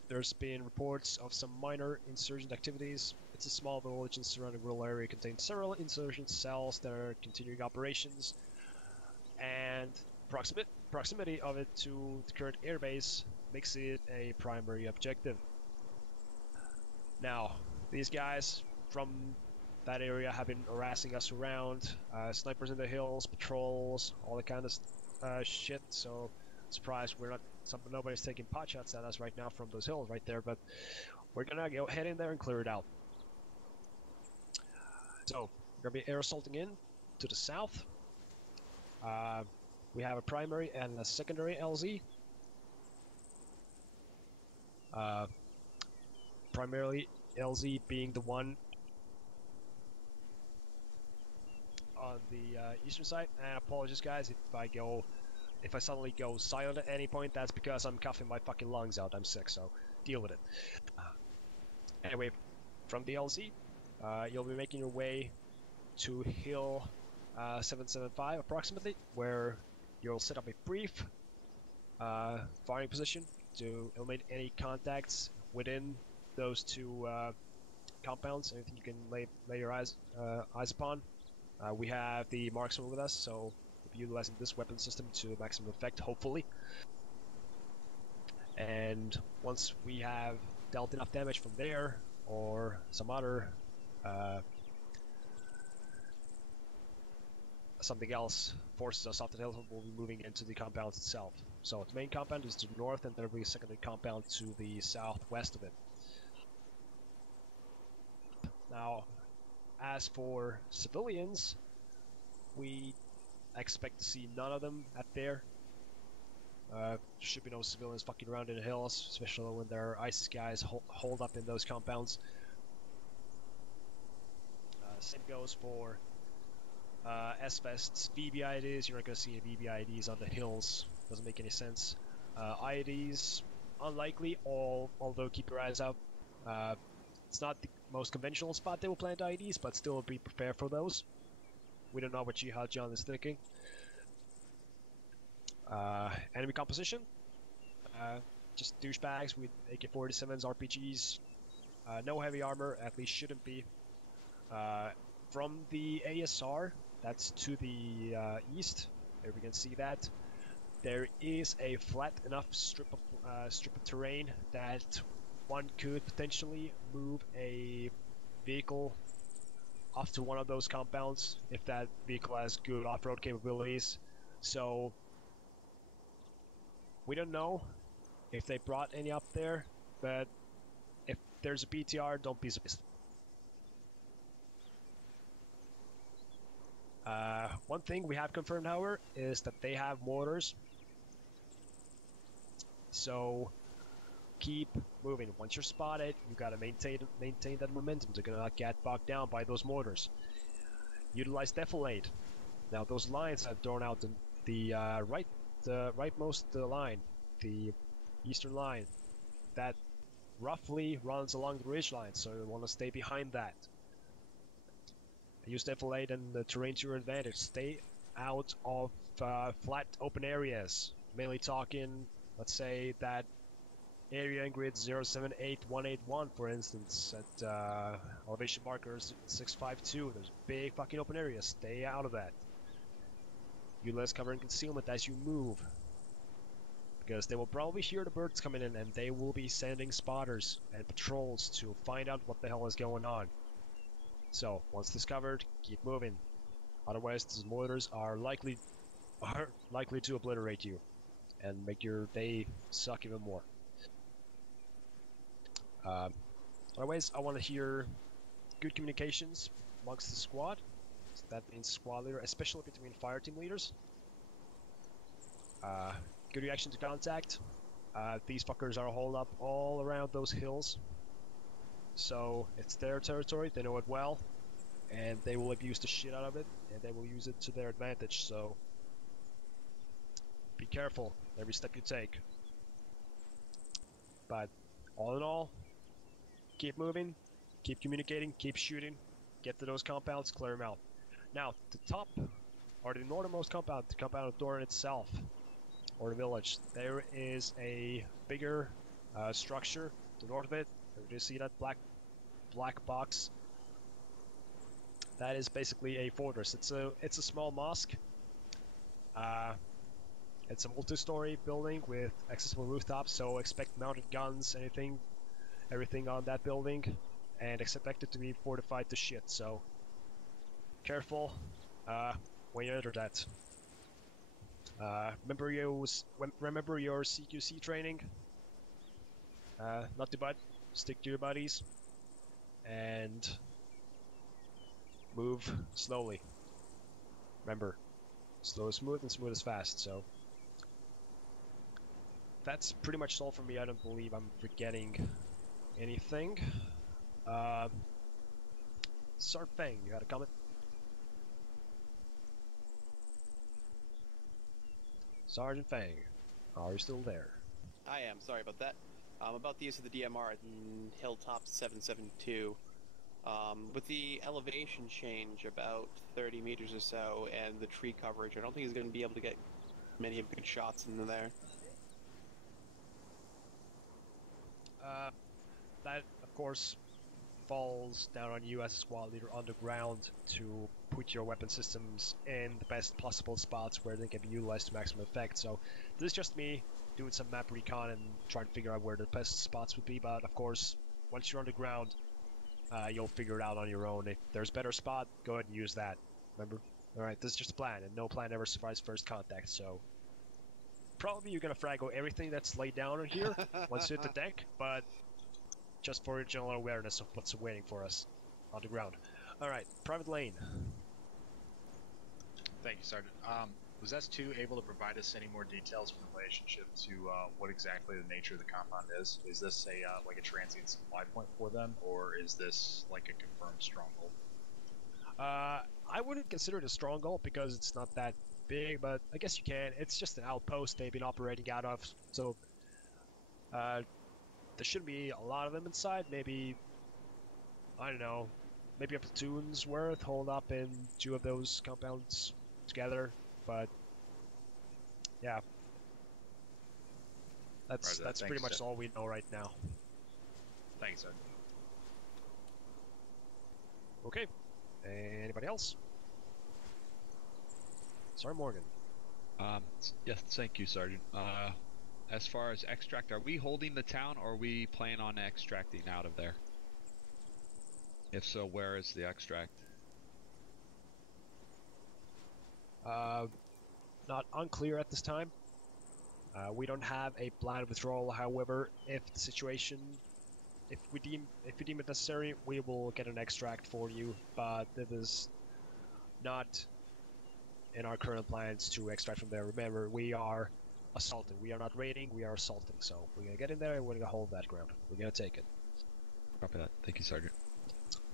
there's been reports of some minor insurgent activities. It's a small village in the surrounding rural area. It contains several insurgent cells that are continuing operations, and proximity of it to the current airbase makes it a primary objective. Now, these guys from that area have been harassing us around, snipers in the hills, patrols, all that kind of shit, so surprised nobody's taking pot shots at us right now from those hills right there, but we're gonna go head in there and clear it out. So, we're gonna be air assaulting in to the south. We have a primary and a secondary LZ. Primarily LZ being the one on the eastern side. And apologies guys if I suddenly go silent at any point, that's because I'm coughing my fucking lungs out. I'm sick, so deal with it. Anyway, from the LZ, you'll be making your way to Hill 775 approximately, where you'll set up a brief firing position to eliminate any contacts within those two compounds. Anything you can lay your eyes upon. We have the Marksmen with us, so we'll be utilizing this weapon system to maximum effect, hopefully. And once we have dealt enough damage from there, or some other something else forces us off the hill, we'll be moving into the compound itself. So the main compound is to the north, and there will be a secondary compound to the southwest of it. Now, as for civilians, we expect to see none of them at there. Should be no civilians fucking around in the hills, especially when there are ISIS guys holed up in those compounds. Same goes for S-Vests, VBIDs. You're not going to see any VBIDs on the hills. Doesn't make any sense. IEDs, unlikely, although keep your eyes out. It's not the most conventional spot they will plant IEDs, but still be prepared for those. We don't know what Jihad John is thinking. Enemy composition. Just douchebags with AK-47s, RPGs. No heavy armor, at least shouldn't be. From the ASR, that's to the east, there we can see that. There is a flat enough strip of terrain that one could potentially move a vehicle off to one of those compounds if that vehicle has good off-road capabilities. So we don't know if they brought any up there, but if there's a PTR, don't be surprised. One thing we have confirmed, however, is that they have mortars. So keep moving. Once you're spotted, you gotta maintain that momentum to not get bogged down by those mortars. Utilize defilade. Now those lines have drawn out the rightmost line, the eastern line, that roughly runs along the ridge line. So you want to stay behind that. Use defilade and the terrain to your advantage. Stay out of flat open areas. Mainly talking, let's say that area in grid 078181, for instance, at elevation markers 652. There's big fucking open areas. Stay out of that. Utilize cover and concealment as you move, because they will probably hear the birds coming in, and they will be sending spotters and patrols to find out what the hell is going on. So, once discovered, keep moving. Otherwise, these mortars are likely to obliterate you and make your day suck even more. Otherwise, I want to hear good communications amongst the squad. So that means squad leader, especially between fire team leaders. Good reaction to contact. These fuckers are holed up all around those hills. So it's their territory, they know it well, and they will abuse the shit out of it, and they will use it to their advantage, so be careful every step you take. But all in all, keep moving, keep communicating, keep shooting, get to those compounds, clear them out. Now, the top, or the northernmost compound, the compound of Doran itself, or the village, there is a bigger structure to the north of it. Do you see that black box? That is basically a fortress. It's a small mosque. It's a multi-story building with accessible rooftops, so expect mounted guns, everything on that building, and expect it to be fortified to shit. So careful when you enter that. Remember your CQC training. Not to butt. Stick to your buddies and move slowly. Remember, slow is smooth and smooth is fast. So that's pretty much all for me. I don't believe I'm forgetting anything. Sergeant Fang, you had a comment? Sergeant Fang, are you still there? I am. Sorry about that. About the use of the DMR in Hilltop 772. With the elevation change about 30 meters or so and the tree coverage, I don't think he's going to be able to get many good shots in there. That, of course, falls down on you as a squad leader on the ground to put your weapon systems in the best possible spots where they can be utilized to maximum effect. So this is just me doing some map recon and trying to figure out where the best spots would be, but of course, once you're on the ground, you'll figure it out on your own. If there's a better spot, go ahead and use that. Remember? Alright, this is just a plan, and no plan ever survives first contact, so... Probably you're gonna fraggle everything that's laid down on here once you hit the deck, but just for general awareness of what's waiting for us on the ground. Alright, private lane. Thank you, Sergeant. Was S2 able to provide us any more details in relationship to what exactly the nature of the compound is? Is this a like a transient supply point for them, or is this like a confirmed stronghold? I wouldn't consider it a stronghold because it's not that big, but I guess you can. It's just an outpost they've been operating out of, so there shouldn't be a lot of them inside. Maybe, I don't know, maybe a platoon's worth hold up in 2 of those compounds together, but yeah, that's pretty much all we know right now. Thanks, sir. Okay, anybody else? Sorry, Morgan. Yes, thank you, Sergeant. As far as extract, are we holding the town, or are we planning on extracting out of there? If so, where is the extract? Not unclear at this time. We don't have a planned withdrawal. However, if the situation, if we deem it necessary, we will get an extract for you. But it is not in our current plans to extract from there. Remember, we are assaulting. We are not raiding. We are assaulting. So we're gonna get in there and we're gonna hold that ground. We're gonna take it. Copy that. Thank you, Sergeant.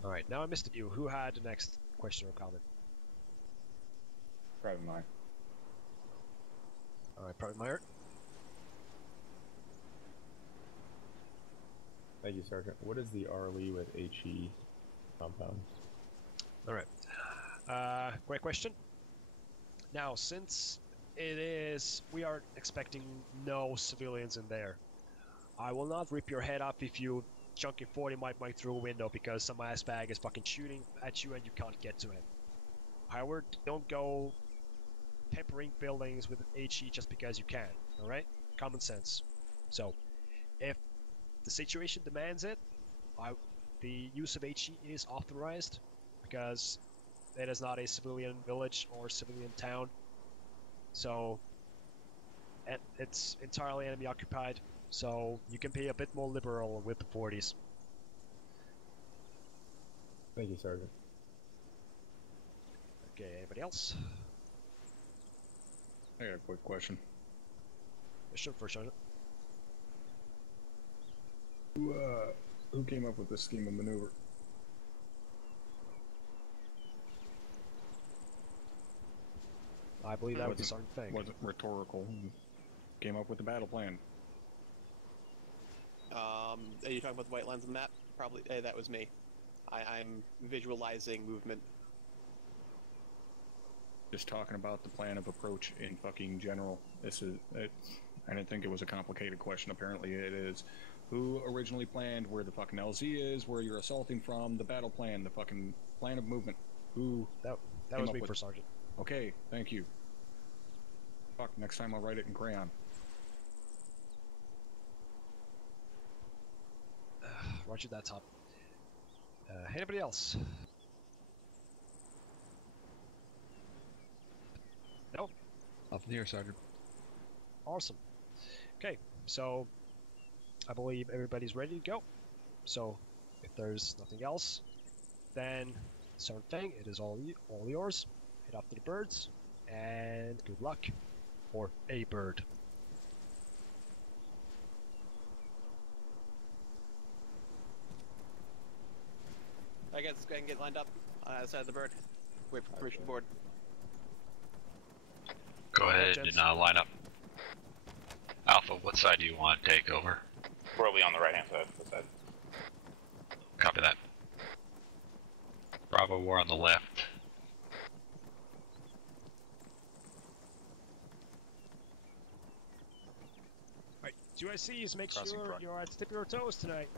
All right. Now I missed you. Who had the next question or comment? Private Meyer. All right, Private Meyer. Thank you, Sergeant. What is the RLE with HE compound? All right. Great question. Now, since we are expecting no civilians in there, I will not rip your head up if you chunking 40 might through a window because some ass bag is fucking shooting at you and you can't get to him. However, don't go peppering buildings with HE just because you can, alright? Common sense. So, if the situation demands it, the use of HE is authorized because it is not a civilian village or civilian town. So, it's entirely enemy occupied, so you can be a bit more liberal with the 40s. Thank you, Sergeant. Okay, anybody else? I got a quick question. Sure, first Sergeant. Who came up with this scheme of maneuver? I believe that was Sergeant Fang. Wasn't rhetorical. Came up with the battle plan. Are you talking about the white lines on the map? Probably. That was me. I'm visualizing movement. Just talking about the plan of approach in fucking general. I didn't think it was a complicated question. Apparently it is. Who originally planned where the fucking LZ is, where you're assaulting from, the battle plan, the fucking plan of movement? Who? That was me for Sergeant. Okay, thank you. Fuck, next time I'll write it in crayon. Roger that, Top. Anybody else? No? Nothing here, Sergeant. Awesome. Okay, so I believe everybody's ready to go. So if there's nothing else, then Sergeant Fang, it is all yours. Head off to the birds, and good luck. Or a bird. Alright guys, let's go ahead and get lined up on the side of the bird. Wait for permission board. Go ahead and line up. Alpha, what side do you want to take over? Probably on the right hand side. This side. Copy that. Bravo, we're on the left. Alright, GICs, make Crossing sure front. you're at the tip of your toes tonight.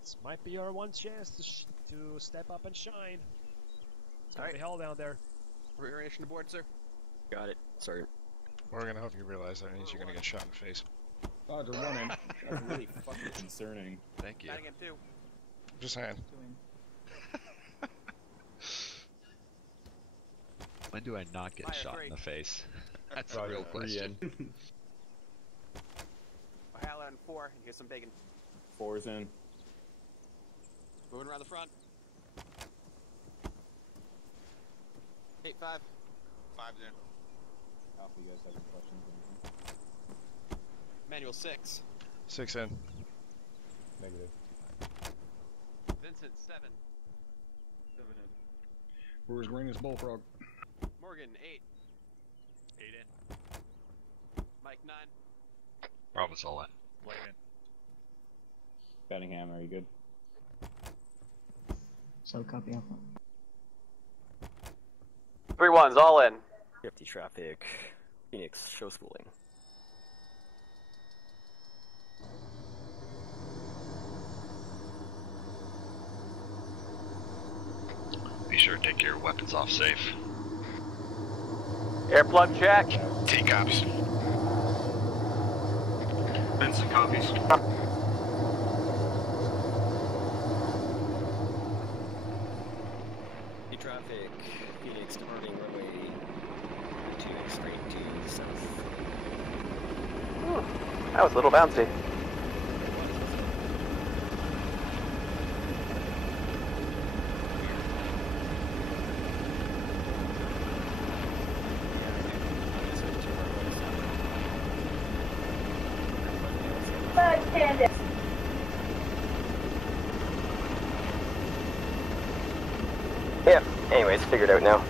This might be your one chance to step up and shine. It's gonna be hell down there. Reiteration to board, sir. Got it, Sergeant. We're gonna hope you realize that means you're gonna get shot in the face. Oh, they're running. That's really fucking concerning. Thank you. Batting him too. Just saying. When do I not get Fire shot three. in the face? That's Roger, a real 3 question. Ohio on 4, and here's some bacon. 4's in. Moving around the front. 8-5. 5's in. Alpha, you guys have any questions? Manual 6. 6 in. Negative. Vincent 7. Where's Green's Bullfrog? Morgan 8. 8 in. Mike 9. Bravo's all in. Lane in. Bettingham, are you good? So copy Alpha. 3-1's all in. 50 traffic. Phoenix, show schooling. Be sure to take your weapons off safe. Air plug check. T cops. Vincent copies. Traffic, Phoenix departing runway 2 straight to the south. That was a little bouncy. Yeah, anyways, figured out now.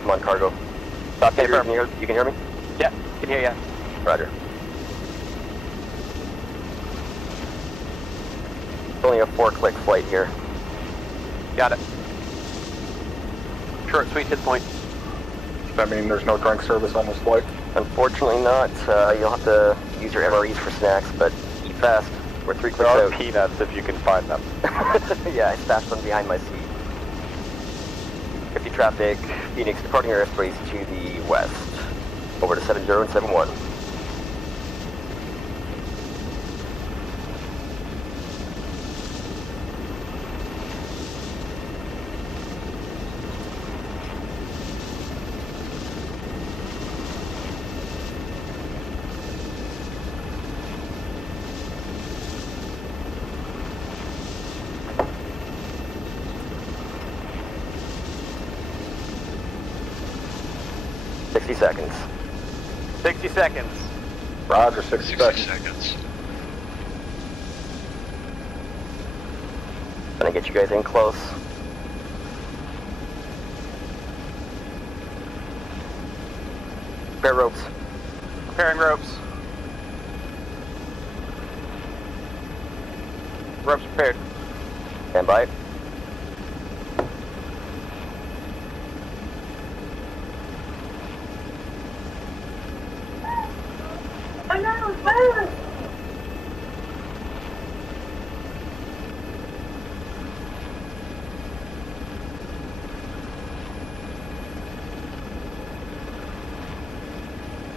Come on, cargo. Stop, you can hear me? Yeah, can hear ya. Roger. It's only a 4-click flight here. Got it. Short, sweet, hit the point. Does that mean there's no drink service on this flight? Unfortunately not. You'll have to use your MREs for snacks, but eat fast. We're 3 clicks out. Peanuts if you can find them. Yeah, I stashed them behind my seat. 50 traffic, Phoenix departing your airspace to the west. Over to 70 and 71. Seconds. 60 seconds. Roger, 60 seconds. Gonna get you guys in close. Prepare ropes. Preparing ropes. Ropes prepared. Stand by.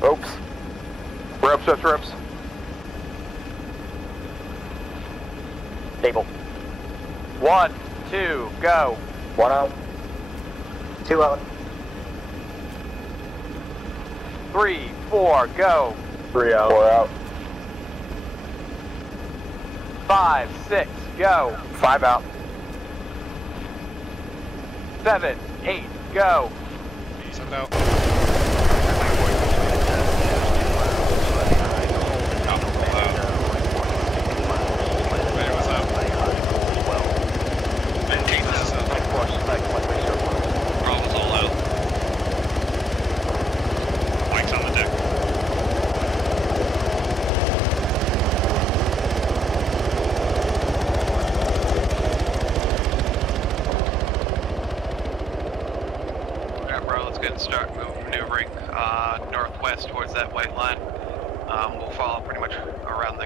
Ropes. Ropes. Stable. 1, 2, go. 1 out. 2 out. 3, 4, go. 3 out. 4 out. 5, 6, go. 5 out. 7, 8, go. 7 out. Bravo's all out. Mike's on the deck. Alright, bro, let's get start maneuvering northwest towards that white line. We'll follow pretty much around the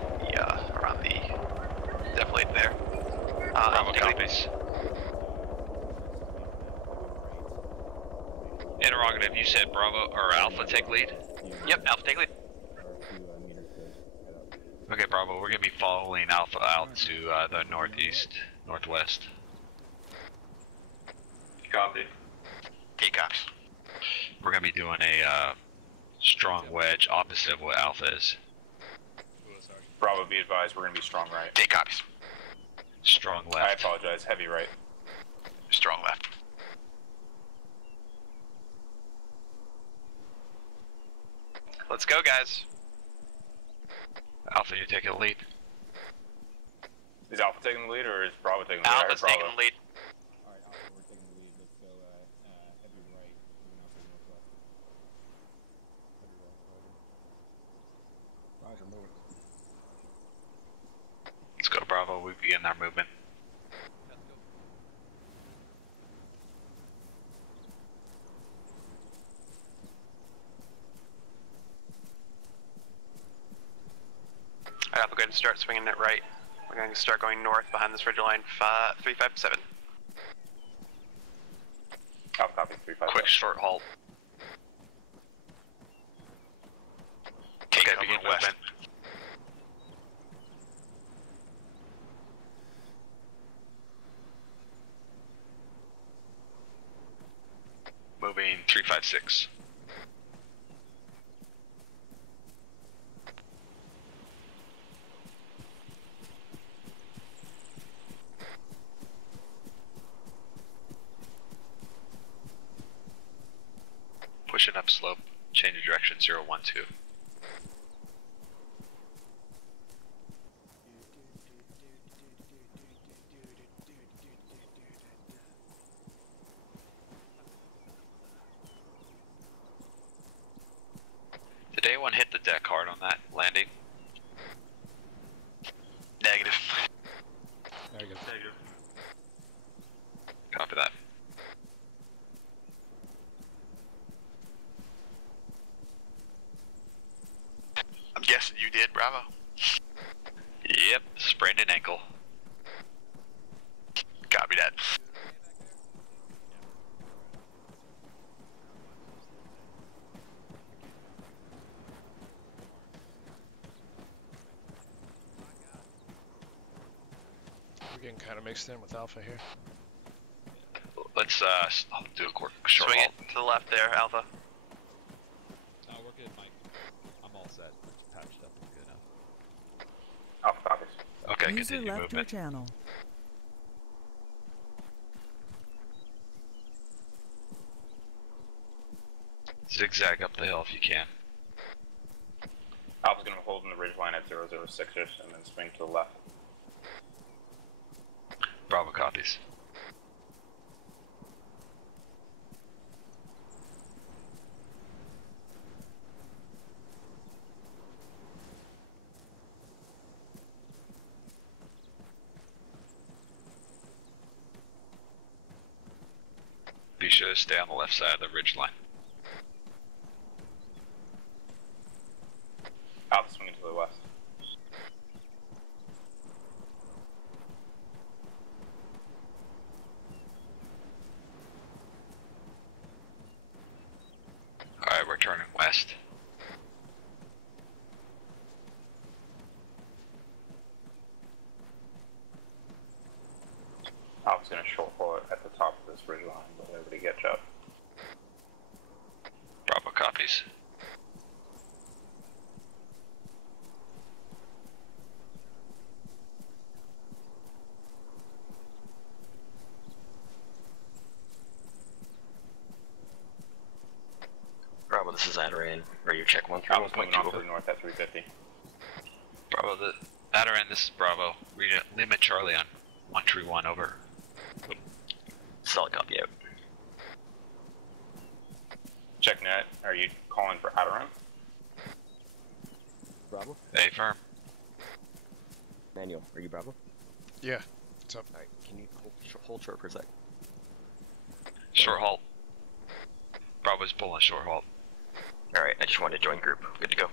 definitely there. Bravo copies. Interrogative, you said Bravo or Alpha take lead? Yep, Alpha take lead. Okay, Bravo, we're gonna be following Alpha out to the northwest. Copy. Cops. We're gonna be doing a strong wedge opposite of what Alpha is. Bravo, be advised, we're gonna be strong right. Copies. Strong left. I apologize, heavy right. Strong left. Let's go, guys. Alpha, you taking the lead. Is Alpha taking the lead or is Bravo taking the lead? Alpha's taking the lead. Alright, Alpha, we're taking the lead. Let's go heavy right, moving out to the northwest. Roger, moving. Let's go, Bravo. We begin our movement. Alright, we're going to start swinging it right. We're going to start going north behind this ridge line 357. Alpha copy, 357. Quick short halt. Okay, begin movement. Moving 356. Pushing up slope, change of direction 012. Did anyone hit the deck hard on that landing? Negative. Negative. Copy that. I'm guessing you did, Bravo. Yep, sprained an ankle. Copy that. We're getting kind of mixed in with Alpha here. Let's I'll do a quick short Swing halt. it to the left there, Alpha. No, we're good, Mike. I'm all set. Patched up and good now. Alpha copies. Okay, User continue left your movement. channel. Zigzag up the hill if you can. Alpha's gonna hold in the ridge line at 006-ish and then swing to the left. Bravo copies. Be sure to stay on the left side of the ridge line. Alpha swinging to the west. Alright, we're turning west. Alpha's gonna short haul it at the top of this ridge line, let everybody catch up. Bravo copies. Bravo, this is Adaran. Ready to check Alpha's moving 131.2 off to over. the north at 350. Bravo, the Adaran, this is Bravo. Read it, limit Charlie on 131 over. Solid copy out. Check net, are you calling for Adaran? Bravo? Hey, firm. Manuel, are you Bravo? Yeah, what's up? Alright, can you hold short for a sec? Short halt. Bravo's pulling short halt. Alright, I just wanted to join group. Good to go.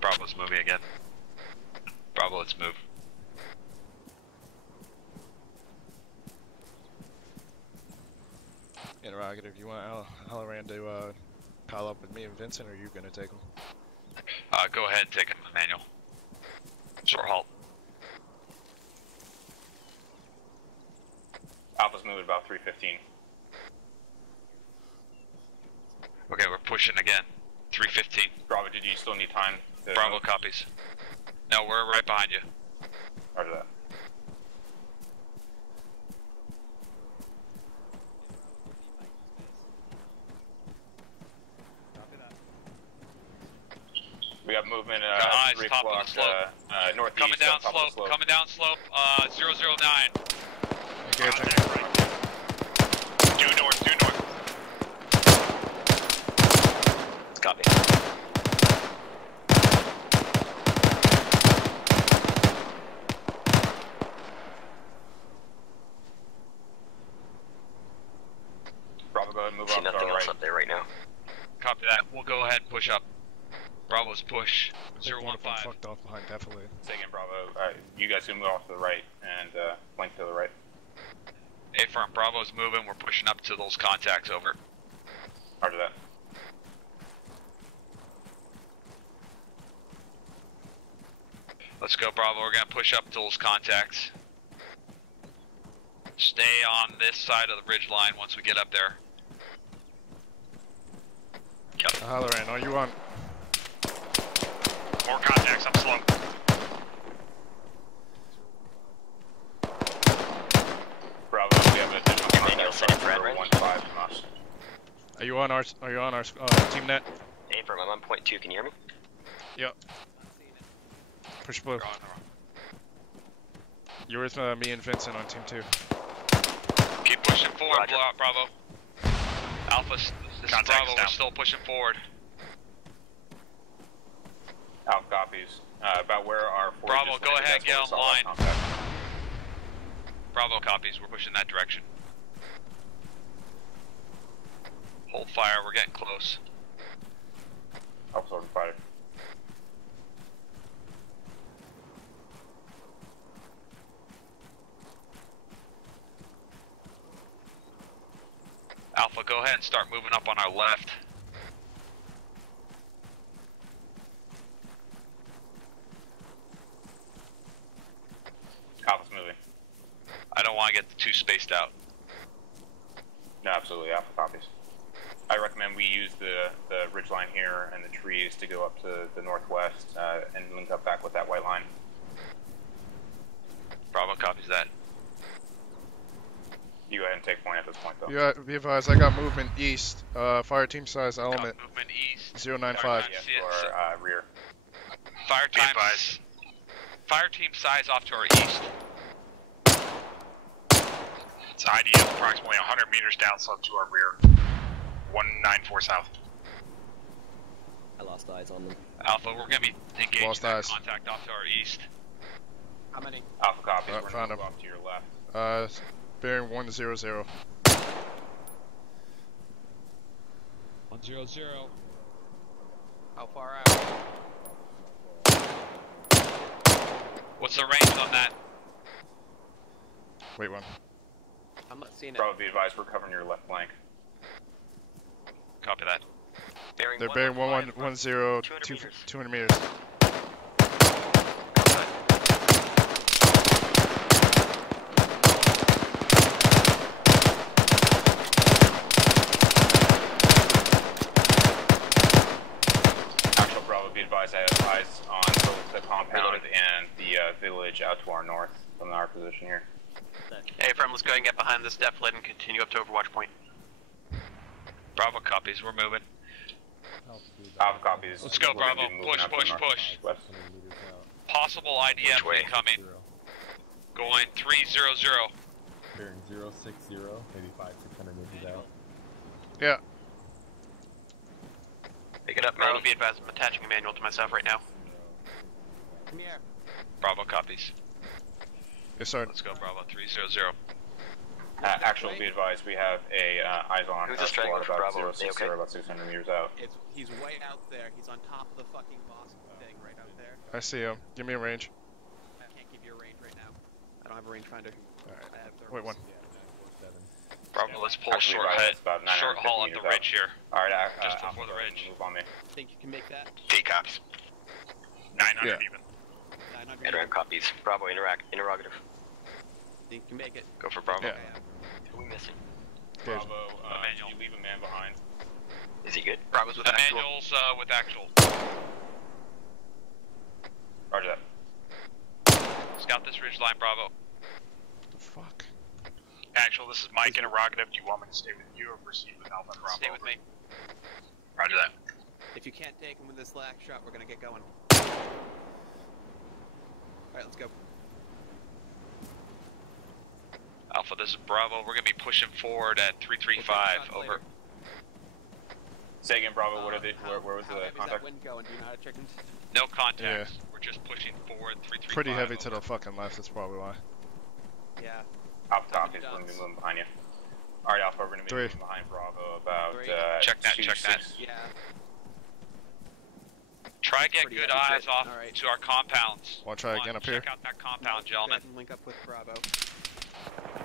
Bravo's moving again. Bravo, let's move. Interrogative, you want Halloran to pile up with me and Vincent, or are you gonna take him? Go ahead and take him, Emmanuel. Short halt. Alpha's moving about 315. Okay, we're pushing again. 315. Bravo, did you still need time? Bravo copies. No, we're right behind you. Roger that. We got movement eyes 3 top o'clock of the slope. northeast. Coming down top of the slope. Coming down slope. 009. Engaging. Due north. Due north. Copy. Bravo, go ahead and move See up to nothing our else right. up there right now. Copy that. We'll go ahead and push up. Bravo's push. I think one of them 015. fucked off behind, definitely. Say again, Bravo. You guys can move off to the right and flank to the right. A firm. Bravo's moving. We're pushing up to those contacts. Over. Roger that. Let's go, Bravo. We're gonna push up to those contacts. Stay on this side of the ridge line once we get up there. Halloran, are you on? More contacts. I'm slow. Bravo, we have an additional contact from 15 from us. Are you on our team net? Hey, firm, I'm on point 2. Can you hear me? Yep. Push blue. You're with me and Vincent on team 2. Keep pushing forward, Roger. Bravo. Alpha, this is Bravo. We're still pushing forward. Alpha copies. About where our forward Bravo, go ahead and get online. Bravo copies. We're pushing that direction. Hold fire. We're getting close. Alpha order fighter. Alpha, go ahead and start moving up on our left. Alpha's moving. I don't want to get the two spaced out. No, absolutely. Alpha copies. I recommend we use the ridgeline here and the trees to go up to the northwest and link up back with that white line. Bravo copies that. You go ahead and take point at this point, though. Yeah, be advised, I got movement east. Fire team size element. Movement east. 095. Yes, to our rear. Fire team size off to our east. It's IDF approximately 100 meters down slope to our rear. 194 south. I lost eyes on them. Alpha, we're going to be engaged Lost in eyes. contact off to our east. How many? Alpha copies. We're found going to him. move off to your left. Bearing 100. 100. How far out? What's the range on that? Wait one. I'm not seeing it. Bravo, be advised, we're covering your left flank. Copy that. They're bearing 1110, 200 meters. Actual Bravo, be advised, I have eyes on both the compound and the village out to our north from our position here. Hey, firm, let's go ahead and get behind this def lid and continue up to Overwatch Point. Bravo copies. We're moving. Alpha copies. Let's go, We're gonna Bravo. be moving Push, up to push, north- push. west. Possible IDF incoming. Going 300. Bearing 060, maybe 500-600 meters out. Yeah. Pick it up, Bravo, man. be advised, I'm attaching Emanuel to myself right now. Come here. Bravo copies. Yes, sir. Let's go, Bravo 300. Actual, be advised, we have a eyes on Who's our just trying to squad go for about Bravo? 060, Okay. about 600 meters out. He's way out there. He's on top of the fucking boss thing right out there. I see him. Give me a range. I can't give you a range right now. I don't have a rangefinder. Alright. I have Wait, one. Bravo, let's pull a Actually, short right, head. it's about Short 950 haul up the meters out. ridge here. Alright, Just before the ridge. Move on me. Think you can make that? T copies. 900 even. 900. Adrian copies. Bravo, interrogative. Think you can make it? Go for Bravo. Yeah. Who are we missing? Bravo, did you leave a man behind? Is he good? Bravo's with actual. Emmanuel's with actual. Roger that. Scout this ridge line, Bravo. The fuck? Actual, this is Mike interrogative. Do you want me to stay with you or proceed with Alpha and Bravo? Stay with me. Roger that. If you can't take him with this last shot, we're gonna get going. Alright, let's go. Alpha, this is Bravo. We're gonna be pushing forward at 335. Over. Say again, Bravo. What are they? Where was How the heavy is that contact? wind going? Do you know how to check them? No contacts. We're just pushing forward 335. Pretty heavy to over. the fucking left, that's probably why. Yeah. Alpha copies. We're gonna be moving behind you. Alright, Alpha. We're gonna be Three. moving behind Bravo about Check that, check that. 2-6. Yeah. Try to get Pretty good heavy eyes shit. off Alright. to our compounds. Wanna try Come again on, up here? Check out that compound, gentlemen. Link up with Bravo.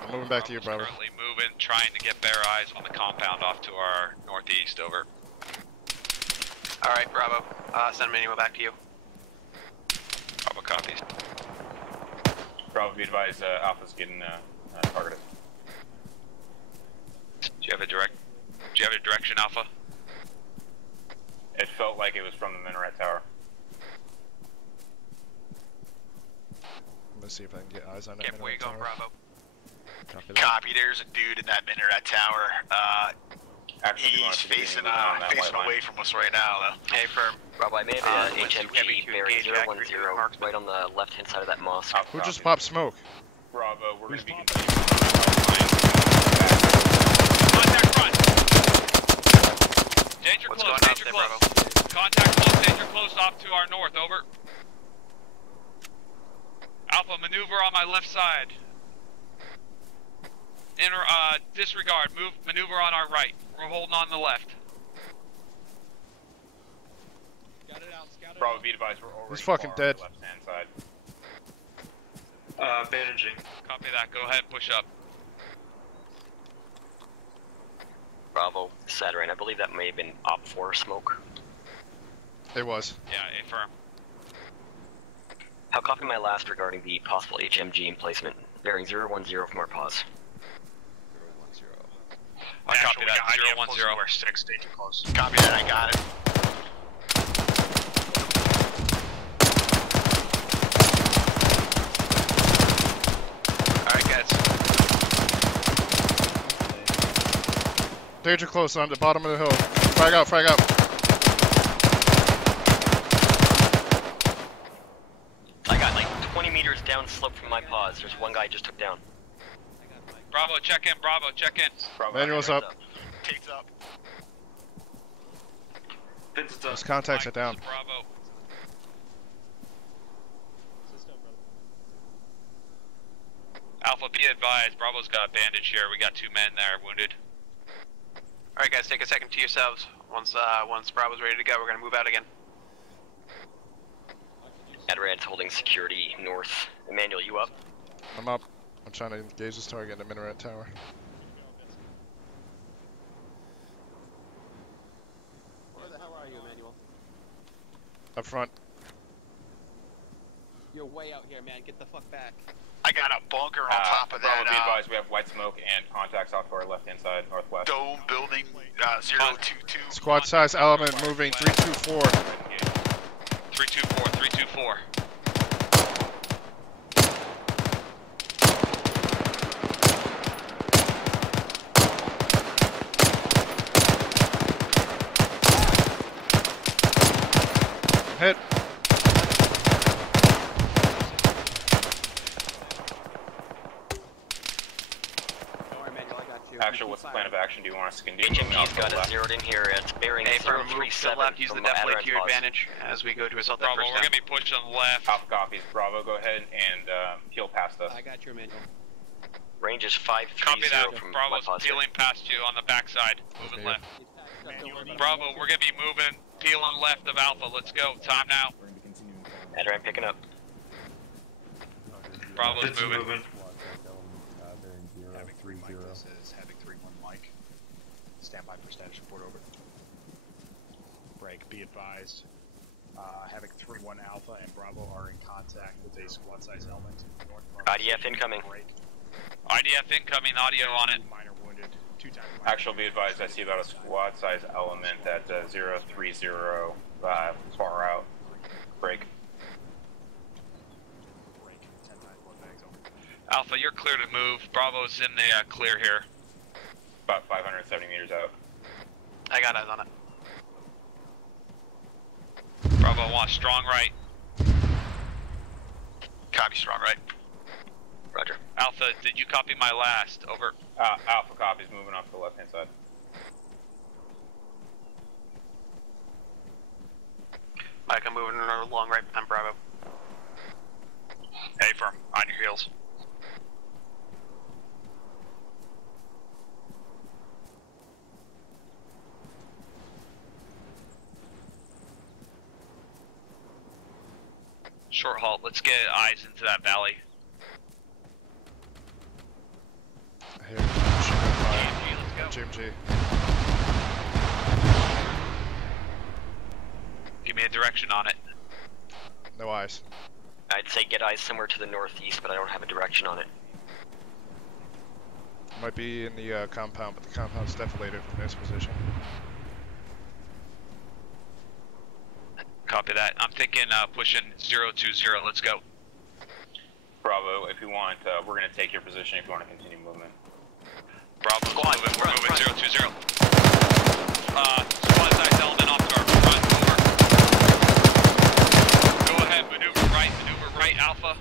I'm moving back to you, Bravo's Bravo. currently moving, trying to get better eyes on the compound off to our northeast. Over. Alright, Bravo. Send Manuel back to you. Bravo copies. Bravo, be advised. Alpha's getting targeted. Do you have a direction, Alpha? It felt like it was from the minaret tower. I'm gonna see if I can get eyes on that. Get where you going, tower. Bravo. Copy that. Copy. There's a dude in that minaret tower. Actually, do you want He's to continue facing moving on that facing white line? away from us right now, though. Hey, firm. Bravo, I may have an Let's do HMG heavy to bearing engage 010 accuracy with Marksmen. right on the left-hand side of that mosque. Alpha Who just copies. popped smoke? Bravo, we're going to be Contact front. Danger What's close, going on danger there, close. Bravo? Contact close, danger close off to our north, over. Alpha, maneuver on my left side. Disregard, maneuver on our right. We're holding on the left. Scout it out, scout it Bravo, out. be advised, we're already He's fucking far on dead. the left-hand side. Bandaging. Copy that, go ahead, push up. Bravo, Saturn. I believe that may have been Op 4 smoke. It was. Yeah, affirm. How copy my last regarding the possible HMG emplacement? Bearing 010 from our pause. I copy we that, got idea close 010. to our 6, danger close. Copy that, I got it. Alright, guys. Danger close on the bottom of the hill. Frag out, frag out. I got like 20 meters down slope from my pause. There's one guy I just took down. Bravo, check in, Bravo, check in. Bravo, Manual's up. Tate's up. His contacts are down. Bravo. Alpha, be advised, Bravo's got a bandage here. We got 2 men there wounded. Alright, guys, take a second to yourselves. Once Bravo's ready to go, we're gonna move out again. Adrad's holding security north. Emmanuel, you up? I'm up. I'm trying to engage this target in the minaret tower. Where the hell are you, Emmanuel? Up front. You're way out here, man. Get the fuck back. I got a bunker on top of Bravo, that be advised, we have white smoke and contacts off to our left-hand side, northwest. dome building 022. Squad size element moving 324. 324, 324. Hit. Don't worry, Emmanuel, I got you. Actually, what's the plan of action? Do you want us to continue moving HMG's off to the got it left? zeroed in here. It's bearing Hey, firm, move to the 037 left. Use the from depth blade Adrad's to your pause. advantage as we go to assault that Bravo, first we're down. gonna be pushing left. Alpha copies. Bravo, go ahead and peel past us. I got you, Emmanuel. Range is 530 Copy that. from Bravo's my positive. peeling past you on the backside. Moving left. Bravo, we're gonna be moving, peeling left of Alpha. Let's go. Time now. Adran picking up. Bravo's moving. Havoc 3 Mike, this is Havoc 3-1 Mike. Stand by for status report over. Break, be advised. Havoc 3-1 Alpha and Bravo are in contact with a squad size element north of IDF incoming. Break. IDF incoming, audio on it. Minor wounded, 2 times. Actual, be advised, I see about a squad size element at 030 far out. Break. Alpha, you're clear to move. Bravo's in the clear here. About 570 meters out. I got eyes on it. Bravo, I want strong right. Copy, strong right. Roger. Alpha, did you copy my last? Over. Alpha copies, moving off to the left-hand side. Mike, I'm moving along right behind Bravo. Hey, firm, on your heels. Short halt, let's get eyes into that valley. I hear GMG. Give me a direction on it. No eyes. I'd say get eyes somewhere to the northeast, but I don't have a direction on it. Might be in the compound, but the compound's deflated from this position. Copy that. I'm thinking pushing 020. Let's go. Bravo, if you want, we're going to take your position if you want to continue movement. Bravo's moving. We're moving 020. Squad size element off to our front. Over. Go ahead. Maneuver right, Alpha.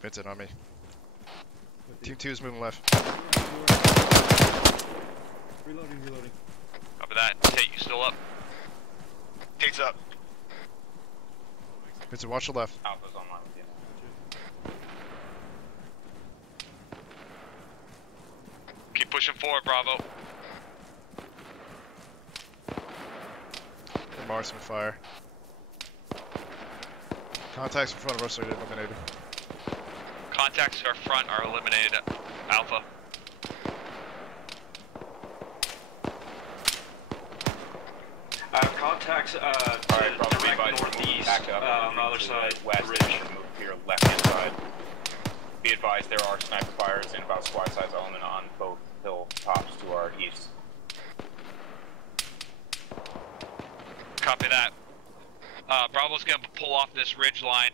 Vincent on me. Team 2 is moving left. Reloading. Copy that. Tate, you still up? Tate's up. Vincent, watch the left. Alpha's online with you. Keep pushing forward, Bravo. Marksmen fire. Contacts in front of us are eliminated. Contacts to our front are eliminated, Alpha. Contacts direct northeast, back up on the other to side, the west, ridge. move to your left-hand side. Be advised, there are sniper fires and about squad size element on both hill tops to our east. Copy that. Bravo's gonna pull off this ridge line.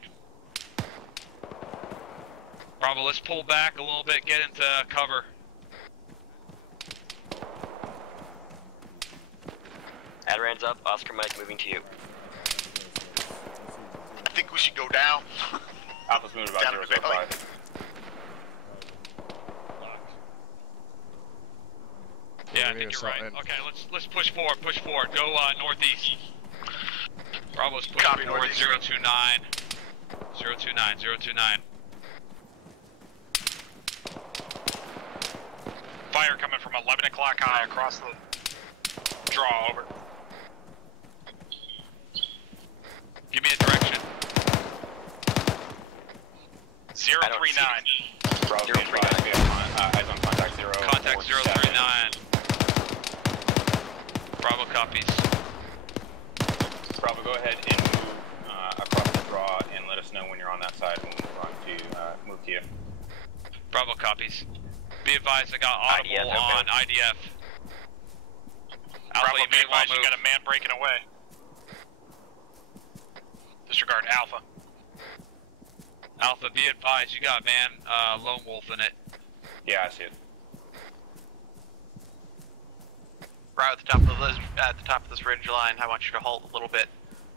Bravo, let's pull back a little bit, get into cover. Adran's up, Oscar Mike moving to you. I think we should go down. Alpha's moving about 005. Yeah, I think you're right. Okay, let's push forward, Go northeast. Bravo's pushing forward 029. 029. Fire coming from 11 o'clock high across the draw, over. Give me a direction. 039. Bravo, 039. Eyes on contact 0. Contact 039. Bravo copies. Bravo, go ahead and move across the draw and let us know when you're on that side when we move to you. Bravo copies. Be advised, I got audible IDF, on okay. IDF. Bravo, Alpha, you be may want advised, to you move. got a man breaking away. Disregard Alpha. Alpha, be advised, you got a man, lone wolf in it. Yeah, I see it. Right at the top of this ridge line, I want you to halt a little bit,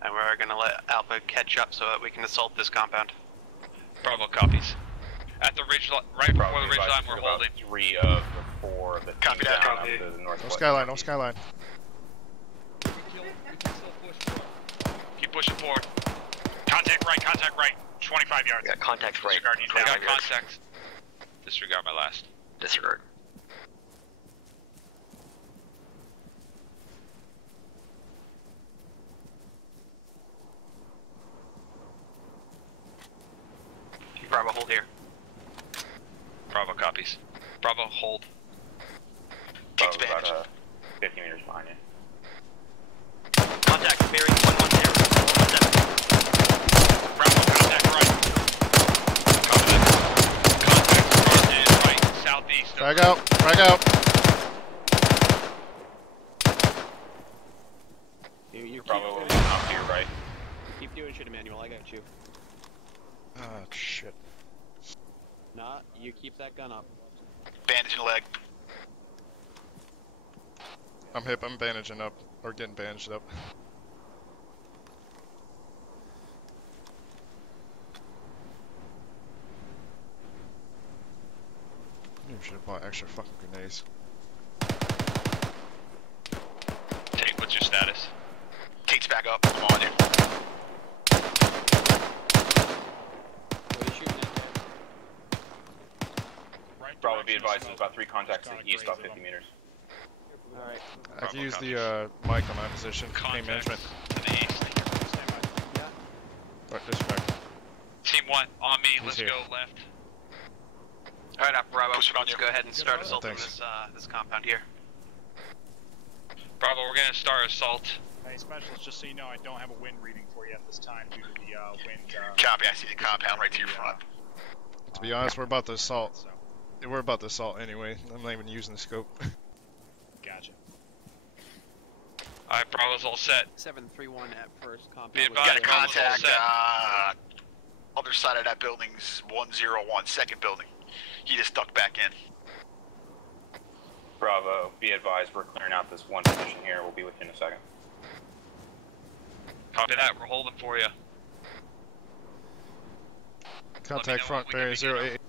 and we're gonna let Alpha catch up so that we can assault this compound. Bravo copies. At the ridge, right before the ridge line, we're holding. 3 of the 4 of the Copy teams that. down Copy. up to the northwest. No skyline. Keep pushing forward. Contact right. 25 yards. Got contacts right. Disregard, I got contacts. Disregard my last. Disregard. Bravo, hold here. Bravo copies. Bravo, hold. Bravo, about 50 meters behind you. Contact, bearing 110. Bravo, contact right. Contact front and right, southeast. Frag out, frag out. Bravo will be off to your right. Keep doing shit, Emmanuel. I got you. Oh, shit. Nah, you keep that gun up. Bandaging leg. I'm hip, I'm bandaging up. Or getting bandaged up. You should have bought extra fucking grenades. Tate, what's your status? Tate's back up. I'm on you. Bravo, be advised, there's about 3 contacts to the east, about 50 meters. Alright. I can use the mic on my position. Pain management. To the east. Right, disregard. Team 1, on me, He's let's here. go left. Alright, Bravo, Push it on let's you. go ahead and start assaulting Thanks. this compound here. Bravo, we're gonna start assault. Hey, Specialist, just so you know, I don't have a wind reading for you at this time due to the wind. Copy, I see the compound right to your front. To be honest, we're about to assault. We're about to assault anyway. I'm not even using the scope. Gotcha. Alright, Bravo's all set. 731 at first compound. Be We got a advised, Bravo's all contact, set. other side of that building's 101, second building. He just ducked back in. Bravo, be advised, we're clearing out this one position here. We'll be with you in a second. Copy that, we're holding for you. Contact front, bearing 08.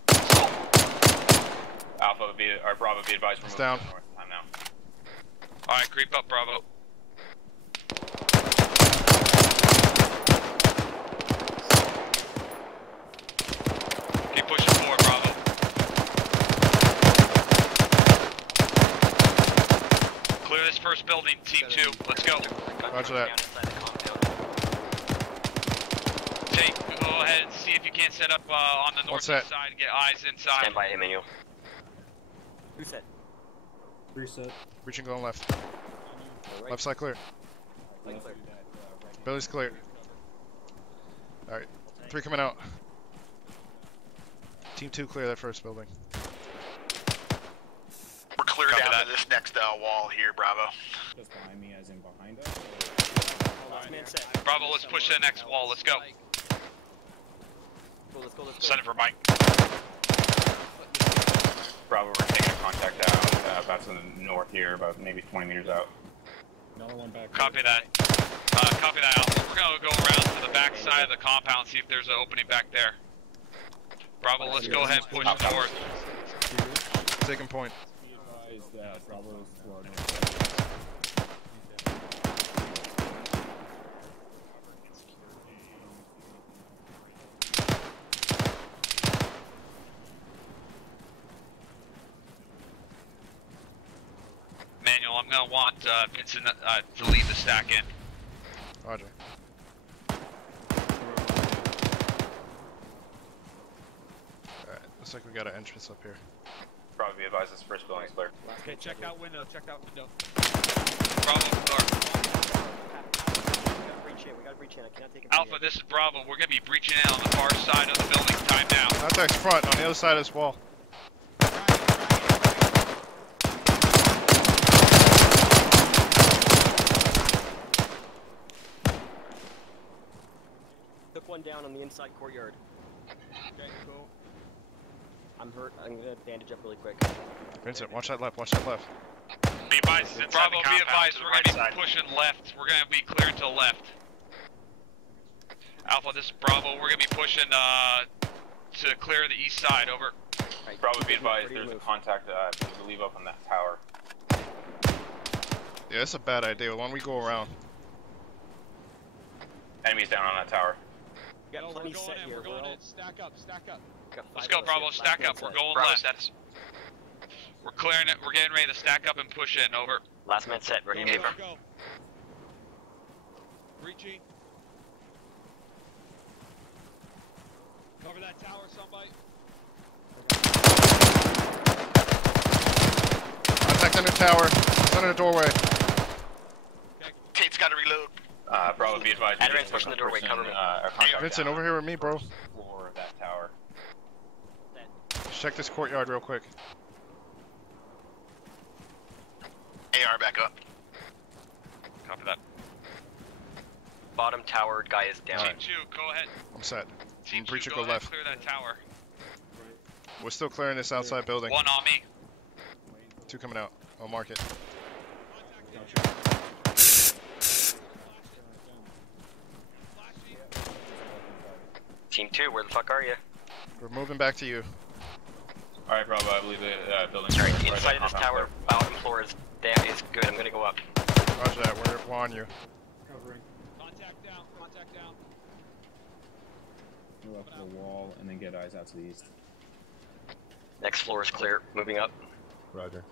Alpha, or Bravo, be advised, we're It's moving down. to the north. Time now. Alright, creep up, Bravo. Keep pushing forward, Bravo. Clear this first building, Team 2. Let's go. Roger that. Take, go ahead and see if you can't set up on the north side and get eyes inside. Stand by, Emmanuel. Who said? Reset. Reaching going left. Left side clear. Billy's clear. Alright. 3 coming out. Team 2 clear that first building. We're clear down to this next wall here, Bravo. Just behind me, as in behind us? Bravo, let's push to the next wall. Let's go. Let's go. Send it for Mike. Bravo, we're taking a contact out about to the north here, about maybe 20 meters out. Another one back. Copy that. Copy that, Alpha. We're gonna go around to the back side of the compound, see if there's an opening back there. Bravo, let's go ahead and push forward. Taking point. Be advised that Bravo's Florida. Manuel, I'm gonna want Vincent to lead the stack in. Roger. Alright, looks like we got an entrance up here. Bravo, be advised, this first building's clear. Okay, check out window, check out window. Bravo, We gotta breach in. I cannot take it. Alpha, this is Bravo. We're gonna be breaching in on the far side of the building. Time now. Contact's front, on the other side of this wall. Took one down on the inside courtyard. Okay, cool. I'm hurt. I'm gonna bandage up really quick. Vincent, watch that left, watch that left. Be advised, it's inside Bravo, the be compound advised, to the we're right gonna side. be pushing left. We're gonna be clear to the left. Alpha, this is Bravo. We're gonna be pushing to clear the east side. Over. Right, Bravo, be advised, there's a contact, I believe, up on that tower. Yeah, that's a bad idea. Why don't we go around? Enemies down on that tower. got No, plenty we're going set in. here. We're going all- in. Stack up. Stack up. got Let's five go, of us Bravo. here. Stack Last up. man We're set. going Bravo left. status. We're clearing it. We're getting ready to stack up and push in. Over. Last man set. Ready Go, to go, move. go. Breaching. Cover that tower, somebody. Contact under tower. It's under the doorway. Tate's got to reload. Bravo, be advised. we Adrian's just pushing took the a doorway, person, cover me. a contact Vincent, down over here with me, bro. first floor of that tower. Let's check this courtyard real quick. AR back up. Copy that. Bottom tower guy is down. Team 2, go ahead. I'm set. Team 2, Breacher, go go ahead. left. Clear that tower. We're still clearing this outside building. One on me. 2 coming out. I'll mark it. Team 2, where the fuck are you? We're moving back to you. Alright, Bravo, I believe the building's Alright, right inside there, of this compound tower, bottom floor is damn is good. I'm gonna go up. Roger that. We're on you. Covering. Contact down. Contact down. Move up to the wall and then get eyes out to the east. Next floor is clear. Moving up. Roger.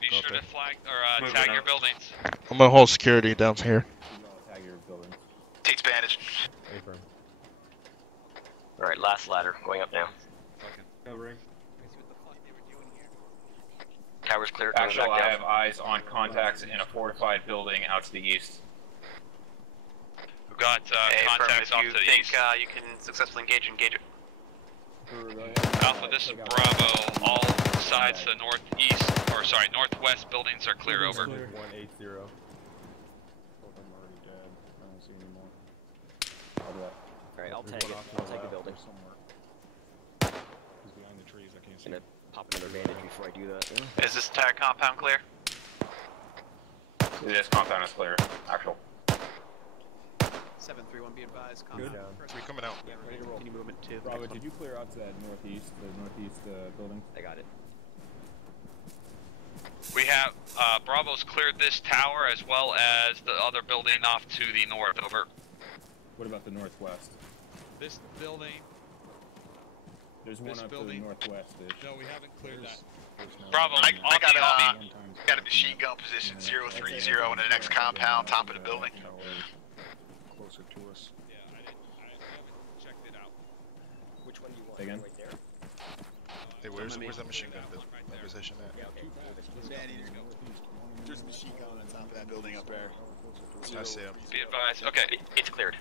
Be Go sure up to flag or tag your buildings. I'm gonna hold security down here. Tag your building. Tate's bandaged. Affirm. Alright, last ladder. Going up now. Covering. Tower's clear. Coming Actually, back I down. have eyes on contacts in a fortified building out to the east. We've got contacts off to the east. You can successfully engage it. Alpha, this is Bravo. All sides to the northeast, or sorry, northwest buildings are clear. Over. 180. I'm already dead. I don't see any more. I'll do that. Alright, I'll There's tag it. one off to I'll the take the left building. or somewhere. He's behind the trees. I can't see. Gonna pop another bandage before I do that. Is this entire compound clear? This compound is clear. Actual. 731, be advised. Good. Compound. 3 coming out. Yeah, ready to roll. Any movement to the Bravo, next one. did you clear out to that northeast, building? I got it. We have Bravo's cleared this tower as well as the other building off to the north. Over. What about the northwest? This building. There's one This up building. to the northwest-ish. No, we haven't cleared that. Bravo, I on got me, a on me. got a machine gun position 030 in the next compound, top of the building. Closer to us. Yeah, I haven't checked it out. Which one do you want? Again? Right there. Hey, where's that machine gun position at? Yeah, okay. There's a machine gun on top of that building up there. I see him. Be advised. Okay. It's cleared.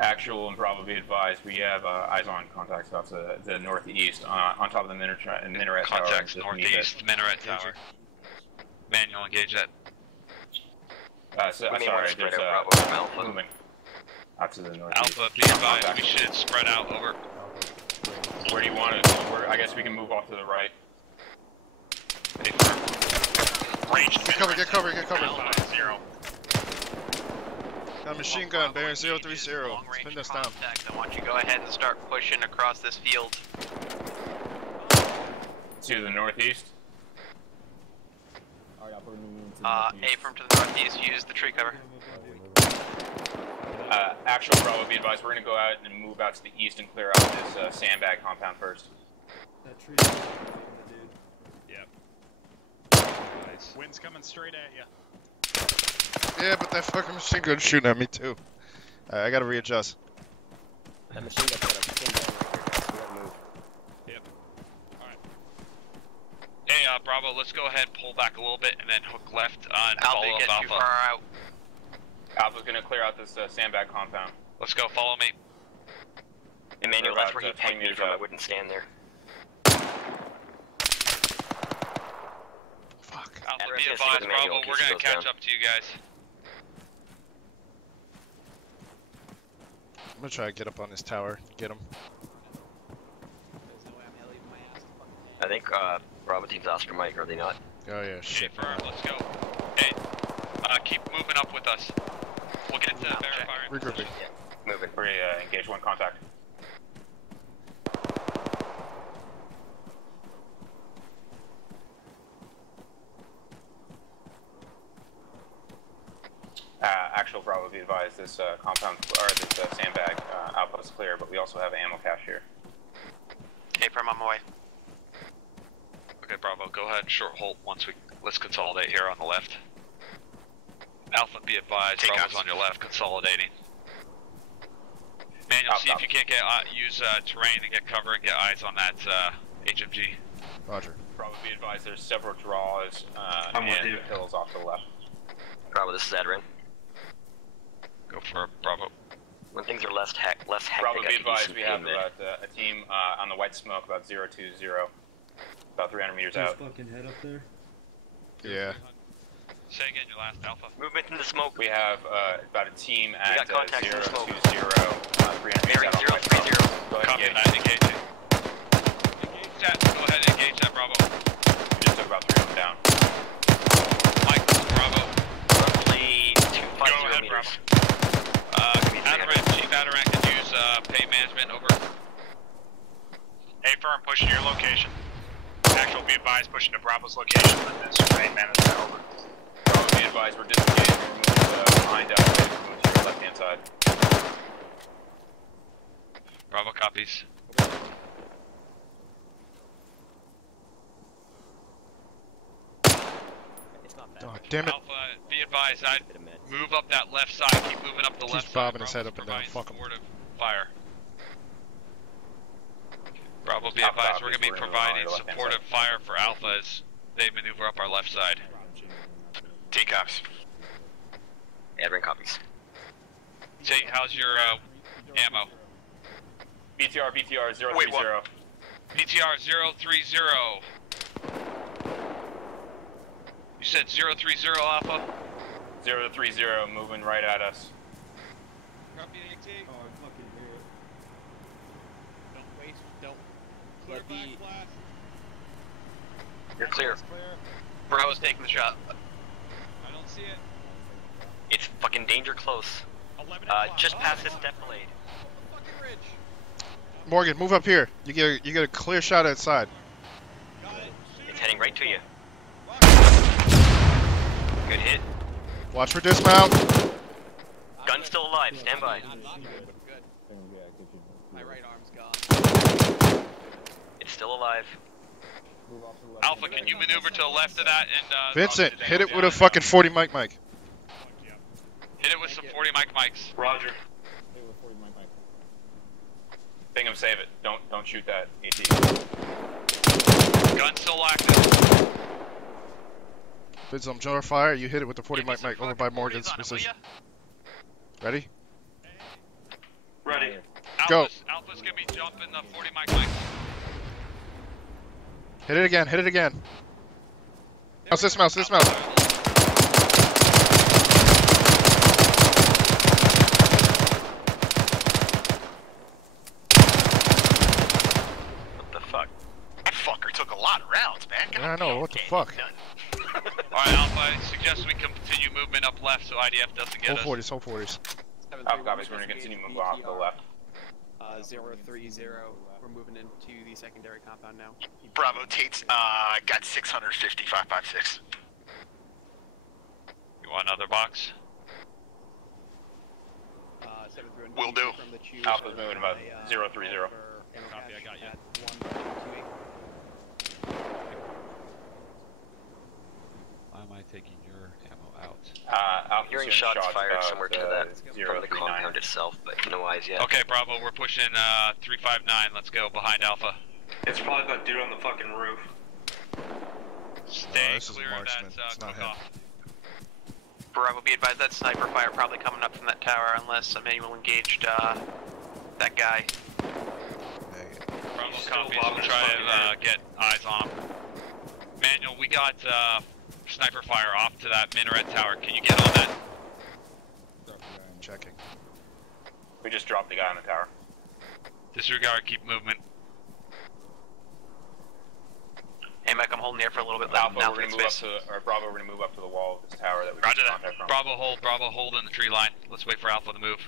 Actual and Bravo, be advised. We have eyes on contacts out to the northeast on top of the minaret tower. Contacts just northeast, minaret tower. Manual, engage that. So, We may sorry, want to spread there's out Bravo from Alpha. movement out to the northeast. Alpha, be advised. We should spread out. Over. Where do you want it? I guess we can move off to the right. Ranged Get cover, get cover, get cover. 5-0. Got a machine gun, bearing 030. Long range Spin this down. contact. I want you to go ahead and start pushing across this field. To the northeast. Alright, I'll put him into the northeast. Affirm to the northeast, use the tree cover. Actual Bravo, be advised. We're going to go out and move out to the east and clear out this sandbag compound first. That tree is dude. Yep. Nice. Wind's coming straight at you. Yeah, but that fucking machine gun's shooting at me too. I gotta readjust. That machine gun's got a pin down right here, guys. We gotta move. Yep. Alright. Hey, Bravo, let's go ahead, pull back a little bit, and then hook left and Alpha, follow you up get too Alpha. far out. Alpha's going to clear out this sandbag compound. Let's go, follow me. Emmanuel, We're that's about where he 20 pegged me meters from. I out. wouldn't stand there. Fuck. Alpha, We're be gonna see advised, where the manual Bravo, we're piece gonna goes catch down. up to you guys. I'm gonna try to get up on this tower. Get him. There's no way I'm leaving my ass to fucking I think Bravo team's Oscar Mike, are they not? Oh yeah, shit. Firm, let's go. Hey, keep moving up with us. We'll get to verifying. Regrouping. Yeah, moving. We're engage one contact. Actual Bravo, be advised, this compound, or this sandbag outpost is clear, but we also have ammo cache here. A-Firm, I'm away. Okay, Bravo, go ahead and short halt once let's consolidate here on the left. Alpha, be advised, Bravo's on your left, consolidating. Manuel, see if you can't use terrain and get cover and get eyes on that HMG. Roger. Bravo, be advised, there's several draws and hills off to the left. Bravo, this is Adrian. Go for it, Bravo. When things are less hectic, Bravo, be I can do advised, some we have payment. about a team on the white smoke, about 020, about 300 meters out. fucking head up there. Yeah. Say again, your last Alpha. Movement in the smoke. We have about a team at 020, 300 meters out on white smoke. Go ahead and engage. Engage that, go ahead and engage that, Bravo. We just took about 3 of them down. Mike, Bravo. Roughly 250 meters. Adirant, Chief Adirant can use pay management, over. A-Firm, pushing to your location. Actual, be advised, pushing to Bravo's location, and this rain management over. Bravo, be advised, we're disengaged. We're moving behind us. We're moving to your left-hand side. Bravo copies. Oh, damn it. Alpha, be advised, I'd move up that left side, keep moving up the left side. bobbing his head up and down, fuck him. Fire. Bravo, be advised, we're going to be providing supportive fire for Alpha as they maneuver up our left side. T-Cops. Adrian copies. Jake, how's your ammo? BTR 030. Wait, what? BTR 030. You said 030 Alpha? 030, moving right at us. Copy AT. Oh, I fucking hear it. Don't waste, don't let the... You're clear. Bravo's taking the shot. I don't see it. It's fucking danger close. Just past this defilade. Fucking ridge. Morgan, move up here. You get a clear shot outside. It's heading right to you. Good hit. Watch for dismount. Gun's still alive. Stand by. I'm not good, but good. My right arm's gone. It's still alive. Alpha, can you maneuver to the left of that and Vincent, hit it with a fucking 40 mic. Hit it with some 40 mics. Roger. Bingham, save it. Don't shoot that AT. Gun still active. Vincent, I'm under fire. You hit it with the 40 mic over by Morgan's position. Ready? Ready. Go. Alpha's gonna be jumping the 40 mic. Hit it again. Mouse. What the fuck? That fucker took a lot of rounds, man. Yeah, I know. What the fuck? Alright, Alpha, I suggest we continue movement up left so IDF doesn't get us. Whole 40s. Alpha copies, we're going to continue moving off to the left. 030, we're moving into the secondary compound now. Bravo, Tate's got 650, 556. You want another box? Will do. Alpha's moving about 030. Copy, I got you. Why am I taking your ammo out? Alpha's Hearing doing shots fired about, somewhere to that from the 039. compound itself, but no eyes yet. Okay, Bravo, we're pushing 359. Let's go behind Alpha. It's probably that dude on the fucking roof. Stay this is clear of Marksmen. that It's not him. cook-off. Bravo, be advised that sniper fire probably coming up from that tower unless Emanuel engaged that guy. Bravo copies, we'll try to get eyes on him. Manuel, we got sniper fire off to that minaret tower. Can you get on that? Checking. We just dropped the guy on the tower. Disregard, keep movement. Hey, Mike, I'm holding here for a little bit. Alpha, Now we're going to move up to, or Bravo, we're going to move up to the wall of this tower that we Roger just that. contact from. Bravo, hold in the tree line. Let's wait for Alpha to move.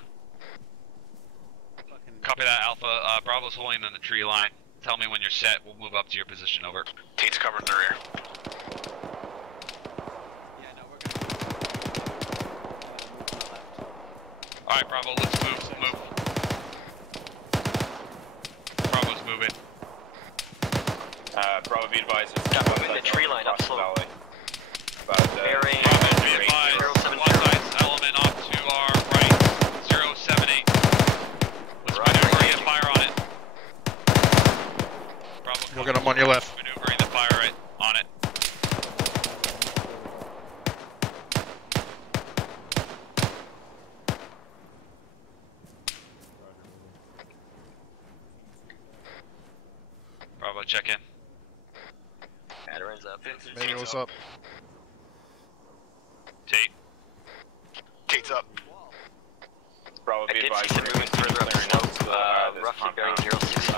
Copy that, Alpha. Bravo's holding in the tree line. Tell me when you're set. We'll move up to your position. Over. Tate's covering the rear. Alright, Bravo, let's move. We'll move. Bravo's moving. Bravo, be advised. I'm in the tree line up slow. Bearing. Bravo, be advised. One element off to our right. 078. Let's maneuver and fire on it. Bravo, We'll get him on your left. Maneuvering the fire right on it. Bravo, check in. Adaran's up. Manual's up. Tate. Tate's up. Bravo, I be did advised. see some movement further up the slope, roughly bearing 065.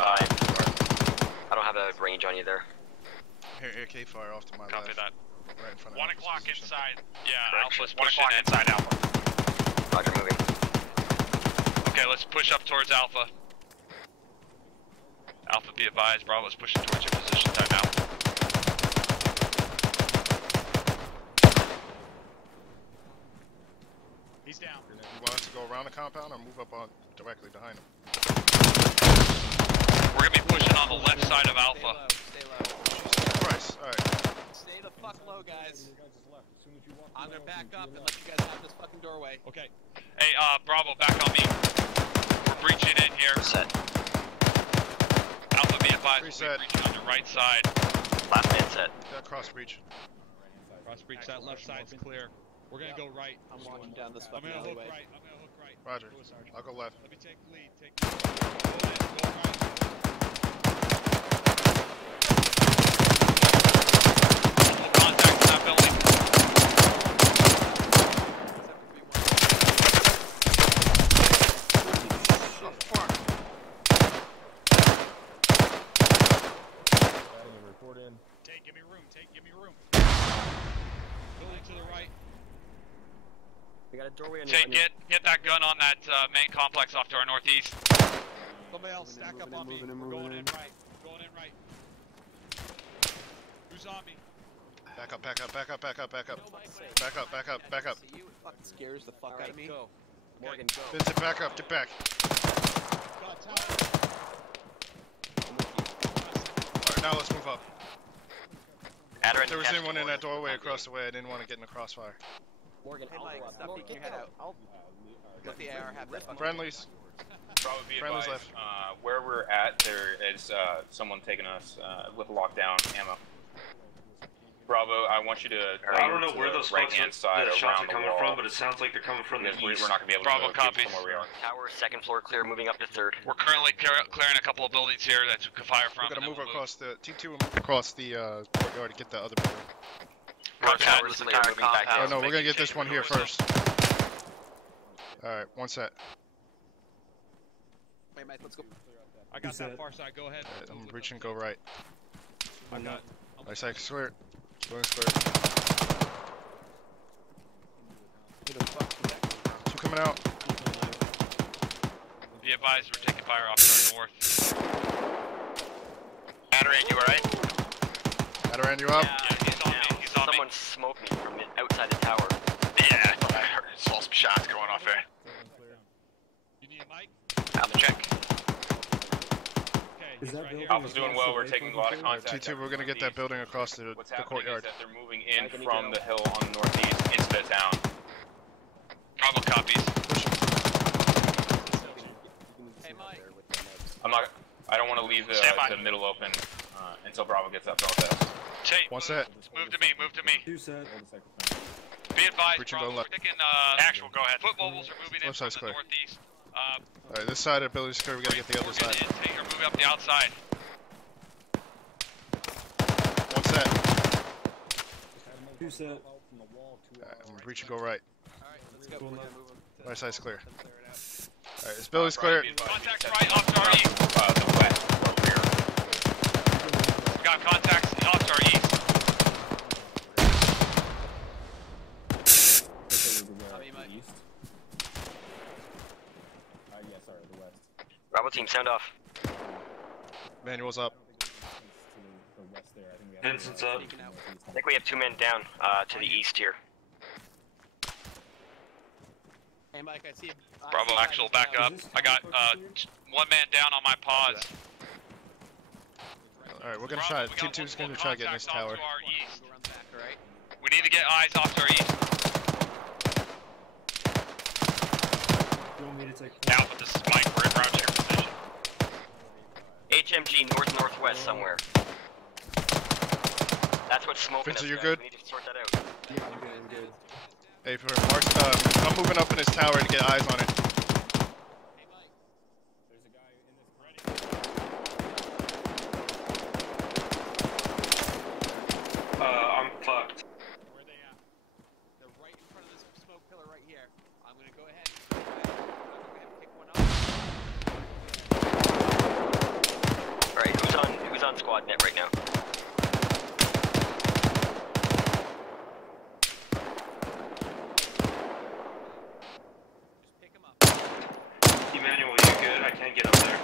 I don't have a range on you there. Here, AK fire off to my Copy left. that. Right in front of 1 Alpha's o'clock position. inside. Yeah, Correction. Alpha's 1 pushing o'clock in. inside Alpha. Roger, moving. Okay, let's push up towards Alpha. Alpha, be advised. Bravo's pushing towards your position. Time out. He's down. You want us to go around the compound or move up on directly behind him? We're gonna be pushing on the left side of Alpha. Stay low. Jesus Christ, alright. Stay the fuck low, guys. I'm gonna back up and let you guys out this fucking doorway. Okay. Hey, Bravo, back on me. We're breaching in here. Set. Alpha, be advised. Reset. We're breaching on the right side. Last man set. Got cross breach. Cross breach, that left side's clear. We're gonna go right. I'm walking down this I'm fucking gonna hook alleyway. right. I'm gonna hook right. Roger. Go, Sergeant. I'll go left. Let me take lead. Take lead. Go in, go right. Full contact in that building. Oh, fuck. Report in. Take, give me room. Take, give me room. Building to the right. We got a doorway on Tate, your get that gun on that main complex off to our northeast. Somebody else stack up on me. We're going in right. Going in right. Who's on me? Back up, back up, back up, back up, back up. Back up, back up, back up. See you? It fucking scares the fuck out of me. Go. Morgan, go. Vincent, back up, get back. Got tower. Alright, now let's move up. Adaran, If there was anyone in that doorway across the way, I didn't want to get in the crossfire. Morgan, Hey, Mike, stop peeking your head out. Let the AR have that fucking... Friendlies. Bravo, be Friendly's advised. left. Where we're at, there is someone taking us with lockdown ammo. Bravo, I want you to. I don't know where those right-hand side shots are around the coming wall. from, but it sounds like they're coming from the Because east. we're not going to be able Bravo, to go copies. from where we are. Tower, second floor clear, moving up to third. We're currently clearing a couple of buildings here that we can fire from. We're gonna and move then across the T2 and move across the courtyard to get the other building. Contact. Tower's clear, moving back Oh down. no, we're gonna get this one here first. Alright, one set. Wait, Mike, let's go. I got that far side. Go ahead. Alright, I'm reaching, go right. I got. Right side clear. Going clear. Two coming out. Be advised, we're taking fire off to our north. Adaran, you alright? Adaran, you up? Yeah, he's on me. He's on Someone me. smoked me from outside the tower. Yeah, I heard saw some shots going off there. You need a mic? Alpha check. Okay, Is he's that right here. building Alpha's doing well, we're taking a lot of contact. T2, we're gonna get that building across the What's the happening courtyard. is that they're moving in from the hill on the northeast into the town. Bravo copies. Hey, Mike. I don't want to leave the middle open until Bravo gets up. Tate, One set. move to me, move to me. Two set. Be advised, Breaching, Bravo, go we're left. taking, Actual, go ahead. foot mobiles are moving in Left from side's the clear. northeast. Alright, this side of the building's clear, we gotta get the other Morgan side. and Tate are moving up the outside. One set. Two set. Alright, I'm reaching, go right. Alright, let's go. We're gonna move them. Right side's clear. Alright, this building's clear. Contacts right off to our east. The west or rear. We got contacts off to our east. Copy, Mike. Bravo team, sound off. Manual's up. Vincent's up. Taken out. I think we have 2 men down to the east here. Hey Mike, I see. Bravo, actual, back up. I got one man down on my pause. Alright, we're gonna try it. Team 2's gonna try getting this tower. We need to get eyes off to our east. You want me to take Alpha, this is Mike. We're in route to your position. HMG north-northwest somewhere. That's what's smoking Vincent, us, you're guys. good? We need to sort that out. Yeah, I'm good, I'm good. Hey, for Marks, I'm moving up in his tower to get eyes on it. I'm fucked. Where are they at? They're right in front of this smoke pillar right here. I'm gonna go ahead and pick one up. Alright, who's on squad net right now? Emanuel, you good? I can't get up there.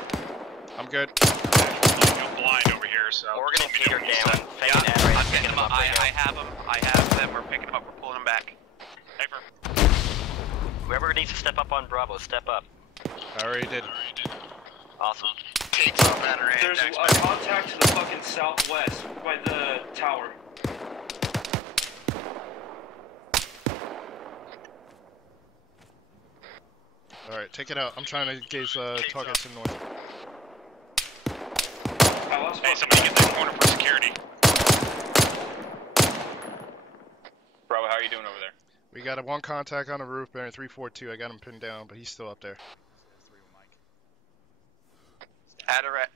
I'm good. I'm blind over here, so. Morgan and Peter down. Yeah, I'm getting them up. I have them. I have them. We're picking them up. We're pulling them back. Whoever needs to step up on Bravo, step up. I already did. Awesome. There's a contact to the fucking southwest by the tower. Alright, take it out. I'm trying to gauge targets to the north. Hey, somebody get that corner for security. Bravo, how are you doing over there? We got a one contact on the roof bearing 342. I got him pinned down, but he's still up there. Adaret.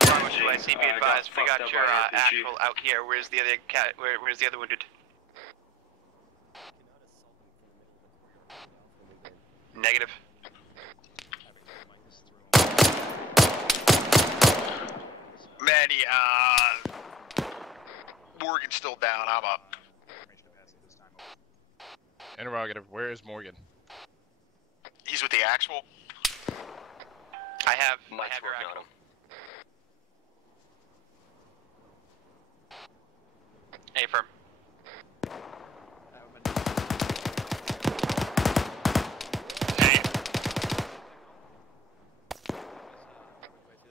Bravo 2, I see. Be advised. We got your actual out here. Where's the other cat? Where's the other wounded? Negative. Manny, Morgan's still down. I'm up. Interrogative, where is Morgan? He's with the actual. I have your actual. Affirm.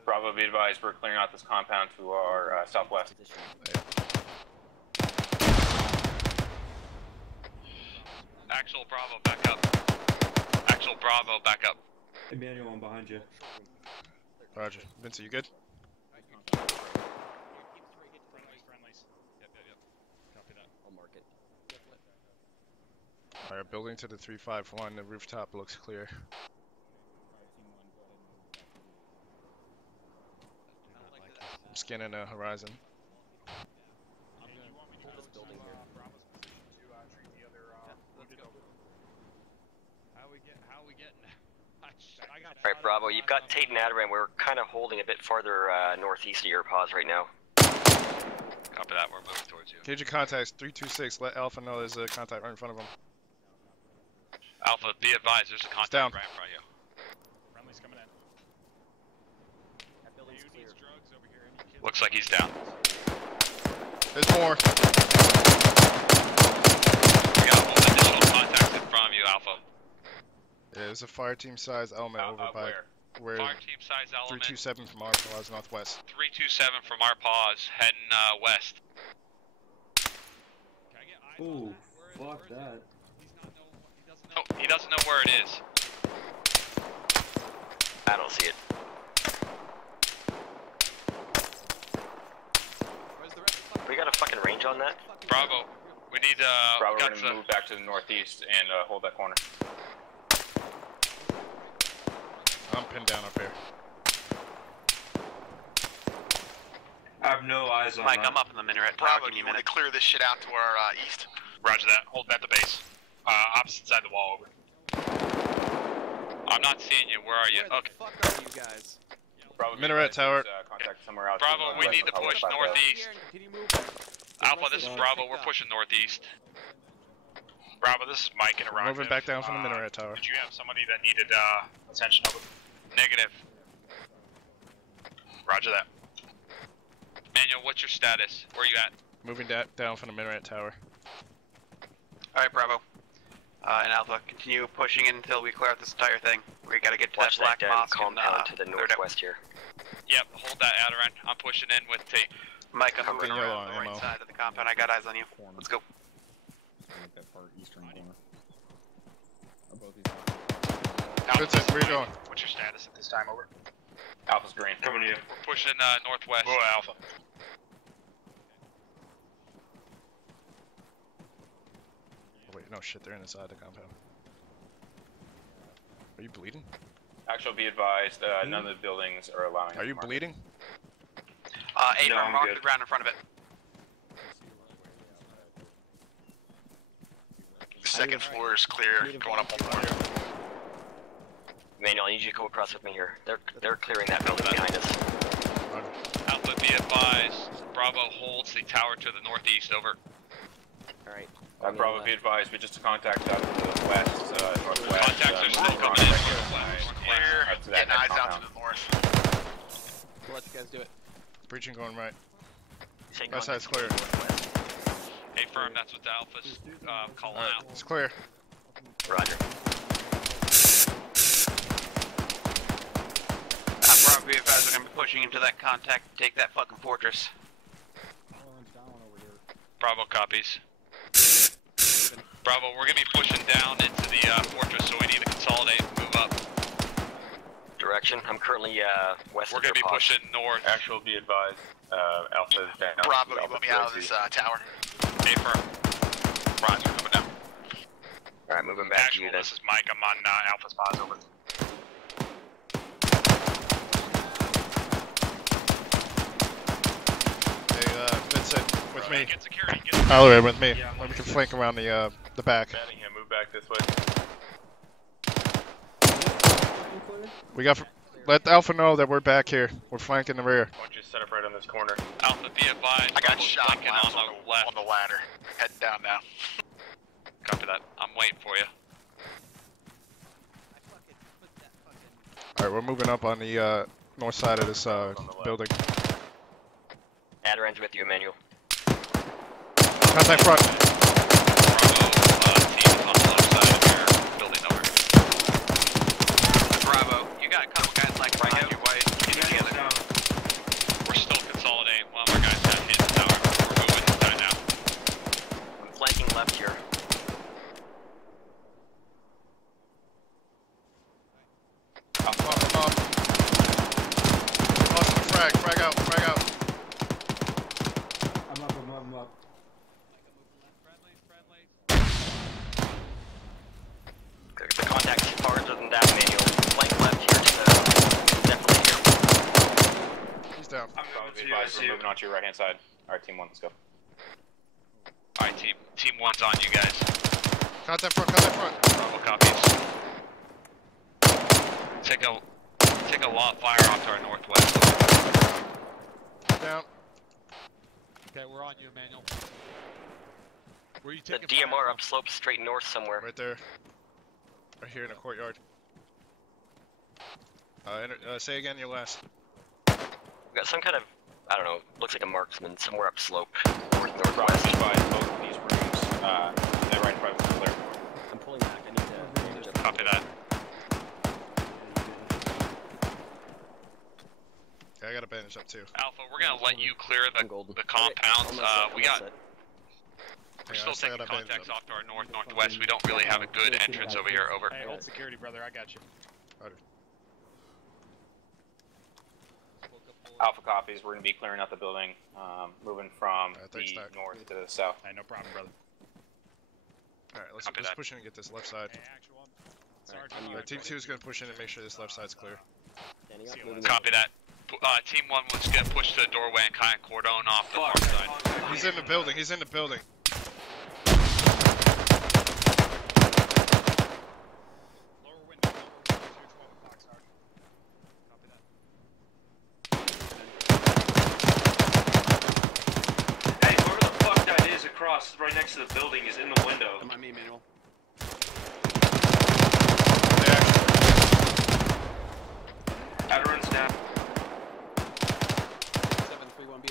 Bravo, be advised, we're clearing out this compound to our southwest. Actual Bravo, back up. Actual Bravo, back up. Emmanuel, I'm behind you. Roger. Vincent, you good? I'll mark it. Alright, building to the 351. The rooftop looks clear. I'm scanning the horizon. How are we getting? Alright, Bravo, you've got Tate and Adaran. We're kind of holding a bit farther northeast of your pause right now. Copy that, we're moving towards you. Cage of contacts 326. Let Alpha know there's a contact right in front of him. Alpha, be advised, there's a contact down. right in front of you. Friendly's coming in. Looks like he's down. There's more. We got one additional contact in front of you, Alpha. Yeah, there's a fire team size element over by where Fire team size element. 327 from our pause northwest. 327 from our pause, heading west. Ooh, fuck that. Oh, he doesn't know where it is. I don't see it. We got a fucking range on that? Bravo, we need Bravo, we we're got gonna move back to the northeast and hold that corner. I'm pinned down up here. I have no eyes on Mike, that. I'm up in the minaret. Bravo, do you want to clear this shit out to our east? Roger that. Hold at the base. Opposite side of the wall, over. I'm not seeing you. Where are you? Okay. Where the fuck are you guys? Bravo, Minaret tower. Contact somewhere else. Bravo, we need to push northeast. Can you move? Alpha, this is Bravo. We're pushing northeast. Bravo, this is Mike and Iraq. Moving back down from the minaret tower. Did you have somebody that needed attention over? Negative. Roger that. Manuel, what's your status? Where are you at? Moving down from the minaret tower. Alright, Bravo. And Alpha, continue pushing until we clear out this entire thing. We gotta get to Watch that black that mosque compound to the northwest here. Yep, hold that Adiron. I'm pushing in with tape. Mike, I'm Cover moving yellow around on the right ammo. side of the compound. I got eyes on you. Let's go. Like that far eastern corner. Are both Vincent, where you going? What's your status at this time? Over. Alpha's green. Coming to you. We're pushing northwest. Whoa, Alpha. Oh, wait, no shit, they're inside the compound. Are you bleeding? Actual, be advised, none of the buildings are allowing. Are you bleeding? A No, from I'm mark good. the ground in front of it. Second floor is clear. Going up one more. Emmanuel, I need you to go across with me here. They're clearing that building behind us. Alpha, be advised. Bravo holds the tower to the northeast. Over. Alright. Bravo, be advised, we just contacted out to the west, northwest. Contacts are still coming in. Northwest. Clear. Getting eyes out to the north. We'll let you guys do it. Breaching going right. Saying That side's clear. Hey, firm, that's what the Alpha's calling out. It's clear. Roger. Bravo, be advised, we're gonna be pushing into that contact to take that fucking fortress. Bravo copies. Bravo, we're gonna be pushing down into the fortress, so we need to consolidate and move up. Direction. I'm currently west We're of gonna be your post. pushing north. Actual, be advised, Alpha is down. Bravo, you want me out of this tower? Hey, firm. Roger, coming down. Alright, moving back to you then. This is Mike. I'm on Alpha's pause. Over. Hey, Vincent, with me. Get security. Allery, with me. We can flank around the back. Manningham, move back this way. We got. Let Alpha know that we're back here. We're flanking the rear. Why don't you set up right on this corner? Alpha, be advised. I got Bravo's shot flanking on on the the ladder. Heading down now. Copy that. I'm waiting for you. Alright, we're moving up on the north side of this building. Adiron's with you, Emmanuel. Contact front. Team is on the left side of your building. Over. Bravo, you got a couple guys like behind you. Why get together? We're still consolidating. One of our guys got hit in the tower. We're moving inside now. I'm flanking left here. Off. Lost the frag. Frag out. Frag out. I'm up. The contact's farther than that, Emmanuel. Flank left here to the... Definitely here. He's down. Bravo, be advised, we're moving on to your right hand side. Alright, team 1, let's go. Alright, team 1's on you guys. Contact front. Bravo copies. Take a lot of fire off to our northwest. Down. Okay, we're on you, Emmanuel. Where are you The taking DMR fire up slope straight north somewhere. Right there. Right here in the courtyard. Say again your last. We got some kind of, I don't know, looks like a marksman somewhere up slope. Northwest. By both of these rooms, they're right in front of the clear. I'm pulling back. I need to... Copy that. Okay, I got a bandage up too. Alpha, we're gonna let you clear the compounds. We're still taking contacts off to our northwest. We don't really have a good entrance over here. Over. Hey, hold security, brother. I got you. Alpha copies, we're going to be clearing out the building, moving from the north to the south. Hey, no problem, brother. Alright, let's push in and get this left side. Alright, Team 2 is going to push in and make sure this left side's clear. Copy that. Team 1 was gonna push to the doorway and kind of cordon off the far side. He's in the building. He's in the building. Hey, whoever the fuck that is across right next to the building is in the window. Am I me, Manuel? Adiron's down. 731B.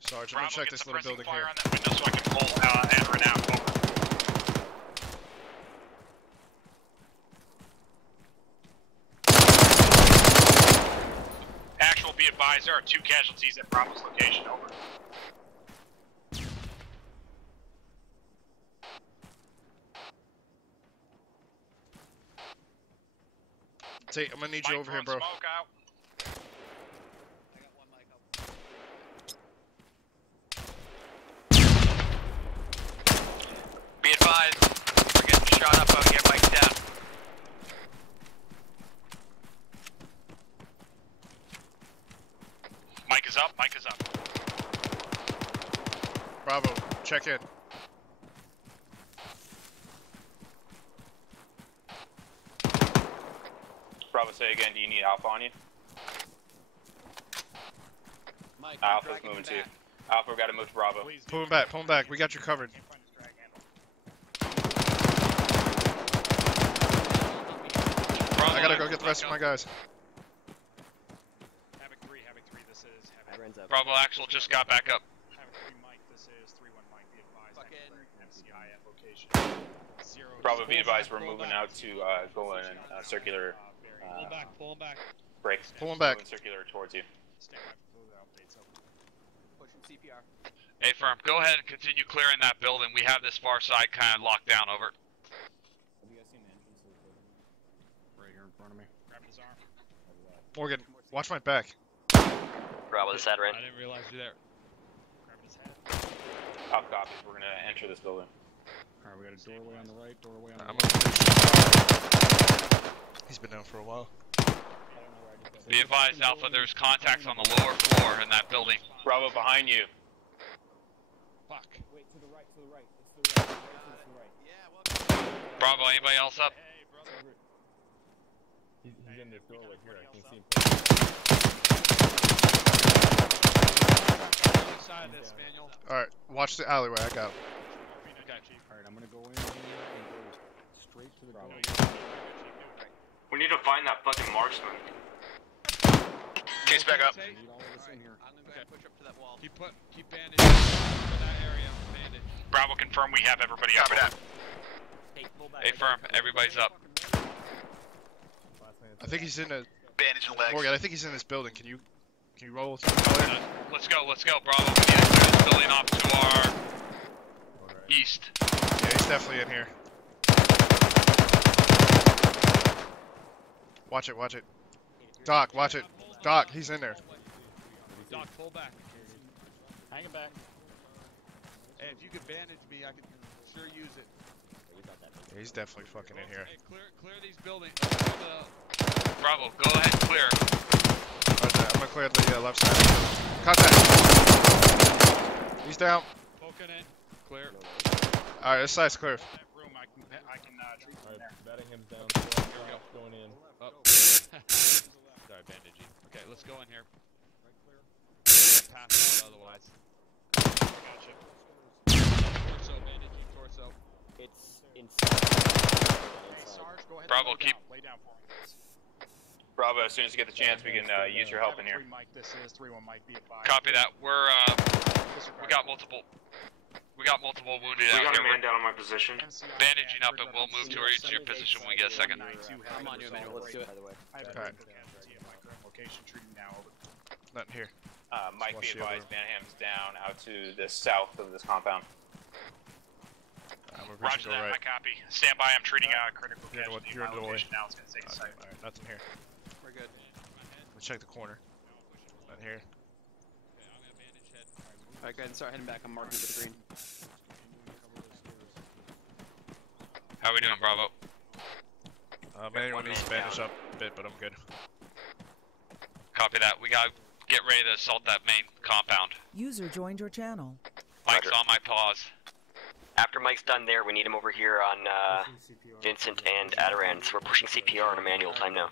Sorry, Sarge. I'm gonna check this little building here. On that window so I can pull and run out. Over. Actual, be advised, there are 2 casualties at Bravo's location. Over. Tate, I'm gonna need you over here, bro. Smoke out. Be advised, we're getting shot up out here, Mike's down. Mike is up, Mike is up. Bravo, check in. Bravo, say again, do you need Alpha on you? Mike, Alpha's moving too. Alpha, we gotta move to Bravo. Pull him back, pull him back. We got you covered. Bravo, I gotta go get the rest of my guys. Havoc 3, this is Havoc. Bravo Axel just got back up. Havoc 3 Mike, this is 3-1 Mike, be advised. MCI at location. 0. Bravo, be advised, we're moving out to go in circular. Pull him back. Brakes. Pull him back. Moving circular towards you. Pushing CPR. Hey, firm, go ahead and continue clearing that building. We have this far side kind of locked down. Over. Have you guys seen the entrance of the building? Right here in front of me. Grabbing his arm. Morgan, watch my back. Bravo, this Adran. I didn't realize you there. Grabbing his head. Top copies, we're gonna enter this building. Alright, we got a doorway on the right, doorway on the I'm left. He's been down for a while. Be advised, Alpha, there's contacts on the lower floor in that building. Bravo, behind you. Fuck. Wait, to the right, to the right. It's to the right. To the right. Yeah, well. Bravo, anybody else up? Hey, brother. He's in the doorway here. I can see him. Side of this, Manuel. Alright, watch the alleyway. I got him. Alright, I'm gonna go in here and go straight to the door. We need to find that fucking marksman. Case back up. We need all of us in here. I'm gonna go ahead and push up to that wall. Keep bandaging for that area. Bandage. Bravo, confirm we have everybody up. Copy that. Hey, firm, everybody's up. I think he's in a... Bandage and legs. Morgan, I think he's in this building. Can you roll? Let's go, Bravo. We need to clear this building off to our east. Yeah, he's definitely in here. Watch it. Doc, watch it. Doc, he's in there. Doc, pull back. Hang it back. Hey, if you could bandage me, I could sure use it. Yeah, he's definitely fucking in here. Hey, clear these buildings. Bravo, go ahead and clear. Okay, I'm gonna clear the left side. Contact! He's down. Poking in. Clear. Alright, this side's clear. That room, I can treat from there. Battingham's down. Going in. Oh. Sorry, bandaging. Okay, let's go in here. Pass out otherwise. Gotcha. Torso, bandaging torso. It's inside. Hey, Sarge, go ahead Bravo, and lay down for me. Bravo, as soon as you get the chance, we can use your help in here. 3 Mike, this is 3-1 Mike, be advised. Copy that. We got multiple wounded We out got a here. man down on my position. Bandaging up, and we'll move towards your position when we get a second. I'm on you, Emmanuel. Let's do it. By the way. I have a Alright. critical casualty at my current location, treating now. Over. Nothing here. Mike, be Watch the other advised, Banham's down out to the south of this compound. I'm gonna Roger go that, right. I copy. Stand by, I'm treating critical You're in casualty. the My doorway. location now is going to take a second. Alright, nothing here. We're good. Let's check the corner. Nothing here. Alright, go ahead and start heading back. I'm marking with the green. How we doing, Bravo? Anyone needs to bandage up a bit, but I'm good. Copy that. We gotta get ready to assault that main compound. User joined your channel. Mike's on my pause. After Mike's done there, we need him over here on Vincent and Adaran. So we're pushing CPR on Emmanuel time now.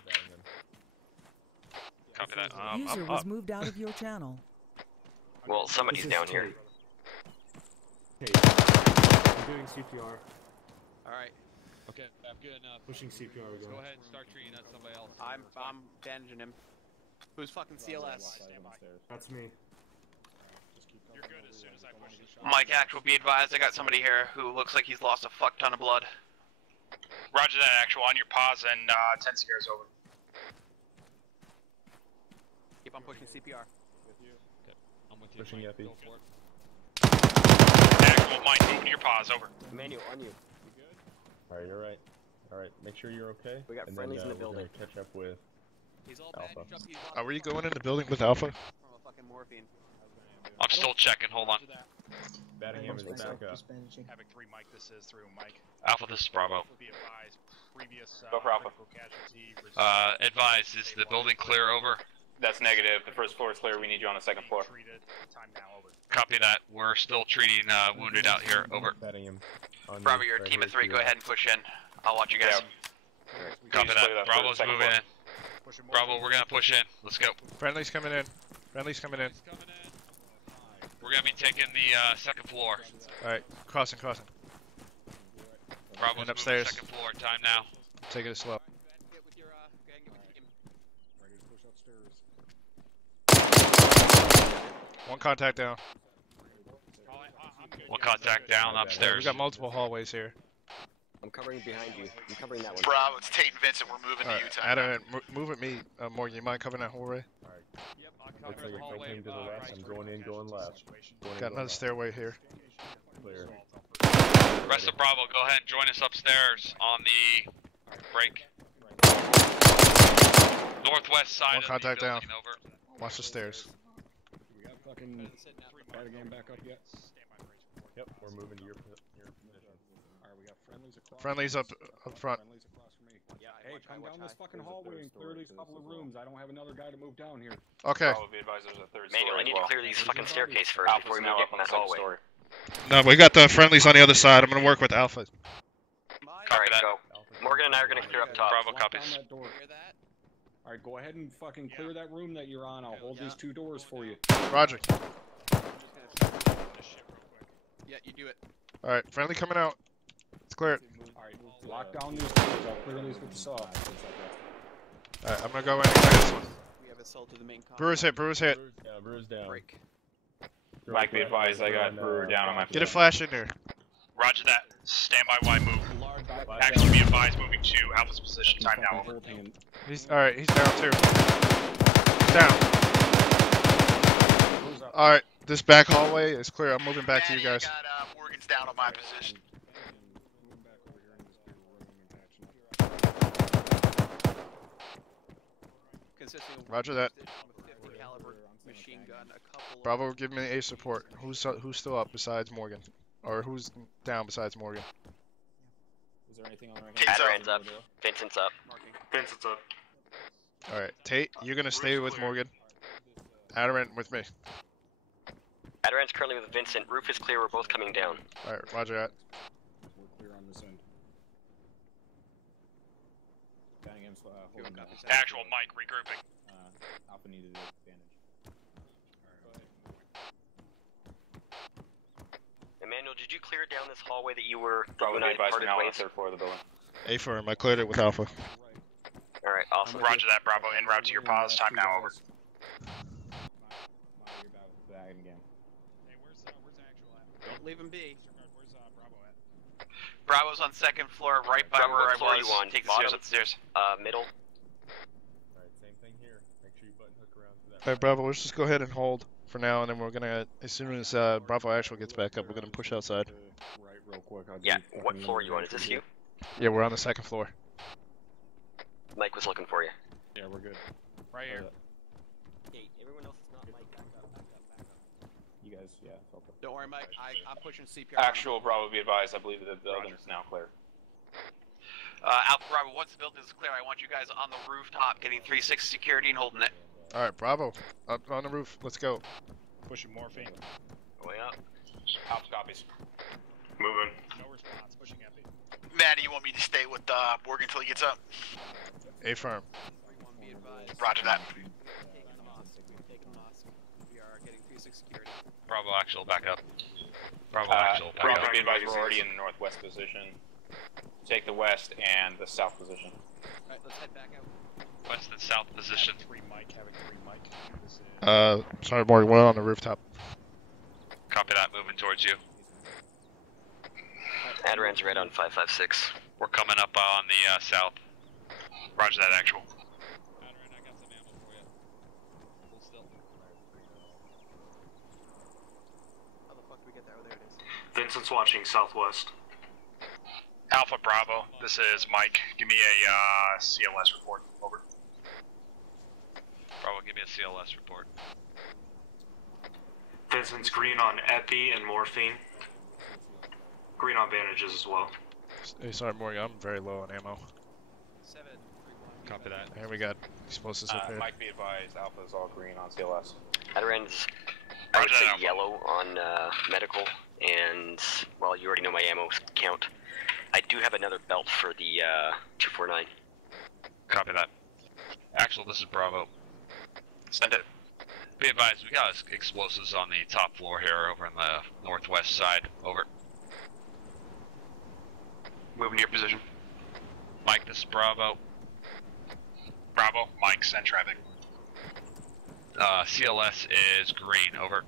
Copy that. User was moved out of your channel. Well, somebody's down here. Hey, I'm doing CPR. Alright. Okay, I'm good enough. Pushing CPR Let's again. go ahead and start treating that somebody else. I'm bandaging him. Who's fucking CLS? That's me. Mike, actual, be advised, I got somebody here who looks like he's lost a fuck ton of blood. Roger that, actual. On your pause and 10 scares over. Keep on pushing CPR. Okay, I'm with you. Pushing Mike. Epi. Go for it. Actual, Mike, moving to your pause, over. Emmanuel, on you. Alright, you're right. Alright, make sure you're okay. We got and friendlies then, in the building. We're gonna catch up with Alpha. Were you going in the building with Alpha? I'm still checking, hold on. Battingham is back up. Havoc 3, Mike, this is through Mike. Alpha, this is Bravo. Be advised, previous Go for Alpha. casualty. Advise, is the building clear, over? That's negative. The first floor is clear. We need you on the second floor. Time now, over. Copy that. We're still treating wounded out here, over. Battingham. Bravo, you're a team of 3, go ahead and push in. I'll watch you guys. Copy that. Bravo's moving in. Bravo, we're gonna push in. Let's go. Friendly's coming in. Friendly's coming in. We're gonna be taking the second floor. Alright, crossing. Bravo's And upstairs. moving second floor. Time now. Take it slow. One contact down. One contact down We upstairs. got multiple hallways here. I'm covering behind you. I'm covering that one. Bravo, it's Tate and Vincent. We're moving to Utah. Adam, move at me. Morgan, you mind covering that hallway? Looks like you're filtering to the west. I'm going in, going left. Got another stairway here. Clear. Rest of Bravo, go ahead and join us upstairs on the break. Northwest side One of contact the down. building, over. Watch the stairs. We got fucking Battingham back up yet? Yep, we're moving to your position. Alright, we got friendlies across. Friendly's up front. Friendlies across from me. Hey, come down this fucking hallway and clear these couple of rooms. I don't have another guy to move down here. Okay. Bravo, be advised there's a third Manuel, story I need as well. to clear these fucking staircase first Alpha's before we now move up in on the that second hallway. story. No, we got the friendlies on the other side. I'm gonna work with Alpha. Alright, go. Morgan and I are gonna clear up top. Bravo Lock copies. down that door. Alright, go ahead and fucking clear that room that you're on. I'll hold these 2 doors for you. Roger. Yeah, you do it. Alright, friendly coming out. It's cleared. Alright, lock down these doors. I'll clear these with the saw. Alright, I'm gonna go in and clear this one. We have assault to the main Brewer's hit. Yeah, Brew's down. break. Mike, be advised, I got Brewer down on my Get a flash in there. Roger that. Stand by Y move. Actually, be advised, moving to Alpha's position. Time now, over. He's alright. He's down too. He's down. Alright, this back hallway is clear. I'm moving back to you guys. I got Morgan's down on my position. Roger that. 50 caliber machine gun, a couple of Bravo, give me a support. Who's still up besides Morgan? Or who's down besides Morgan? Is there anything on right Adaran's up. Vincent's up. Vincent's up. Alright, Tate, you're gonna stay with Morgan. Adarant with me. Adaran's currently with Vincent. Roof is clear. We're both coming down. Alright, roger that. We're clear on this end. Battingham's holding down. Actual Mike, regrouping. Alpha needed advantage. Emmanuel, did you clear down this hallway that you were Bravo, be advised, we're parted now on the ways? third floor of the building. A firm, I cleared it with Alpha. Alright, awesome. Roger that, Bravo. En route to your pause. Time now, over. Don't leave him be. Bravo's on second floor, right by Bravo, where what I floor was. you on? Take the Bottom? stairs upstairs. Middle. Alright, same thing here. Make sure you button hook around to that. Alright, Bravo, let's just go ahead and hold for now, and then we're gonna, as soon as Bravo actual gets back up, we're gonna push outside. Right, real quick. Yeah, what floor are you on? Is this you? Yeah, we're on the second floor. Mike was looking for you. Yeah, we're good. Right here. Hey, everyone else is not Mike. Back up. You guys, yeah, it's okay. Don't worry, Mike. I'm pushing CPR. Actual Bravo, be advised, I believe the building is now clear. Alpha Bravo, once the building is clear, I want you guys on the rooftop getting 360 security and holding it. Alright, Bravo, up on the roof. Let's go. Pushing morphine. Going up. Alpha copies. Moving. No response. Pushing Epi. Maddie, you want me to stay with Morgan until he gets up? A firm. Roger that. We are getting 360 security. Bravo actual, back up. Bravo actual, back Bravo, up. be advised, we're already in the northwest position. Take the west and the south position. Alright, let's head back out. West and south position. Having 3 Mike. Sorry, Morgan, we're on the rooftop. Copy that, moving towards you. Adaran's red on 556. We're coming up on the south. Roger that, actual. Adaran, I got some ammo for you. Hold still. How the fuck do we get there? Oh, there it is. Vincent's watching southwest. Alpha Bravo, this is Mike. Give me a CLS report. Over. Bravo, give me a CLS report. Vincent's green on epi and morphine. Green on bandages as well. Hey, sorry, Morgan, I'm very low on ammo. 731. Copy that. And we got explosives up here. Mike, be advised, Alpha's all green on CLS. Adaran's, I would say yellow on medical, and, well, you already know my ammo count. I do have another belt for the 249. Copy that. Actual, this is Bravo. Send it. Be advised, we got explosives on the top floor here over on the northwest side. Over. Moving to your position. Mike, this is Bravo. Bravo, Mike, send traffic. CLS is green. Over.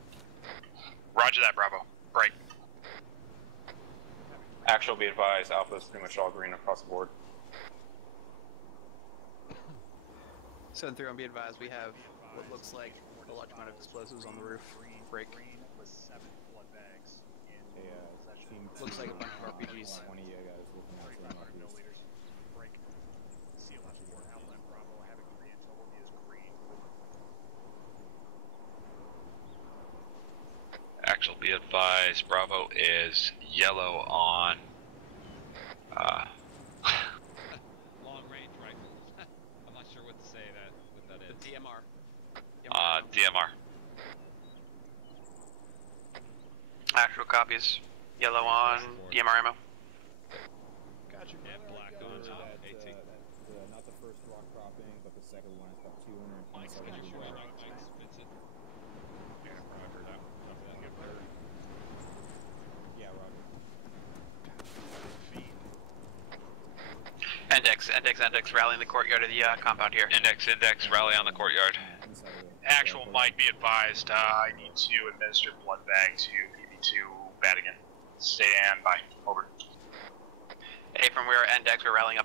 Roger that, Bravo. Break. Actual, be advised, Alpha is pretty much all green across the board. 7-3 on be advised, we have what looks like a large amount of explosives on the roof. Break. With 7 blood bags in possession. Looks like a bunch of RPGs. 20 guys looking at 3,500 milliliters. Break. CLS report, Alpha and Bravo having 3 in total is green. Actual, be advised, Bravo is yellow on Long range rifles. I'm not sure what to say what that is. DMR. DMR. Actual copies. Yellow on DMR ammo. Got you. And black on AT. Not the first rock cropping, but the second one is about 200. Mike's got you right, Mike's Vincent. Yeah, Roger that. Yeah, Roger. Index, rally in the courtyard of the compound here. Index, rally on the courtyard. Actual, Mike, be advised, I need to administer blood bag to PB2 Vatican. Stand by. Over. Hey, from where Index, we're rallying up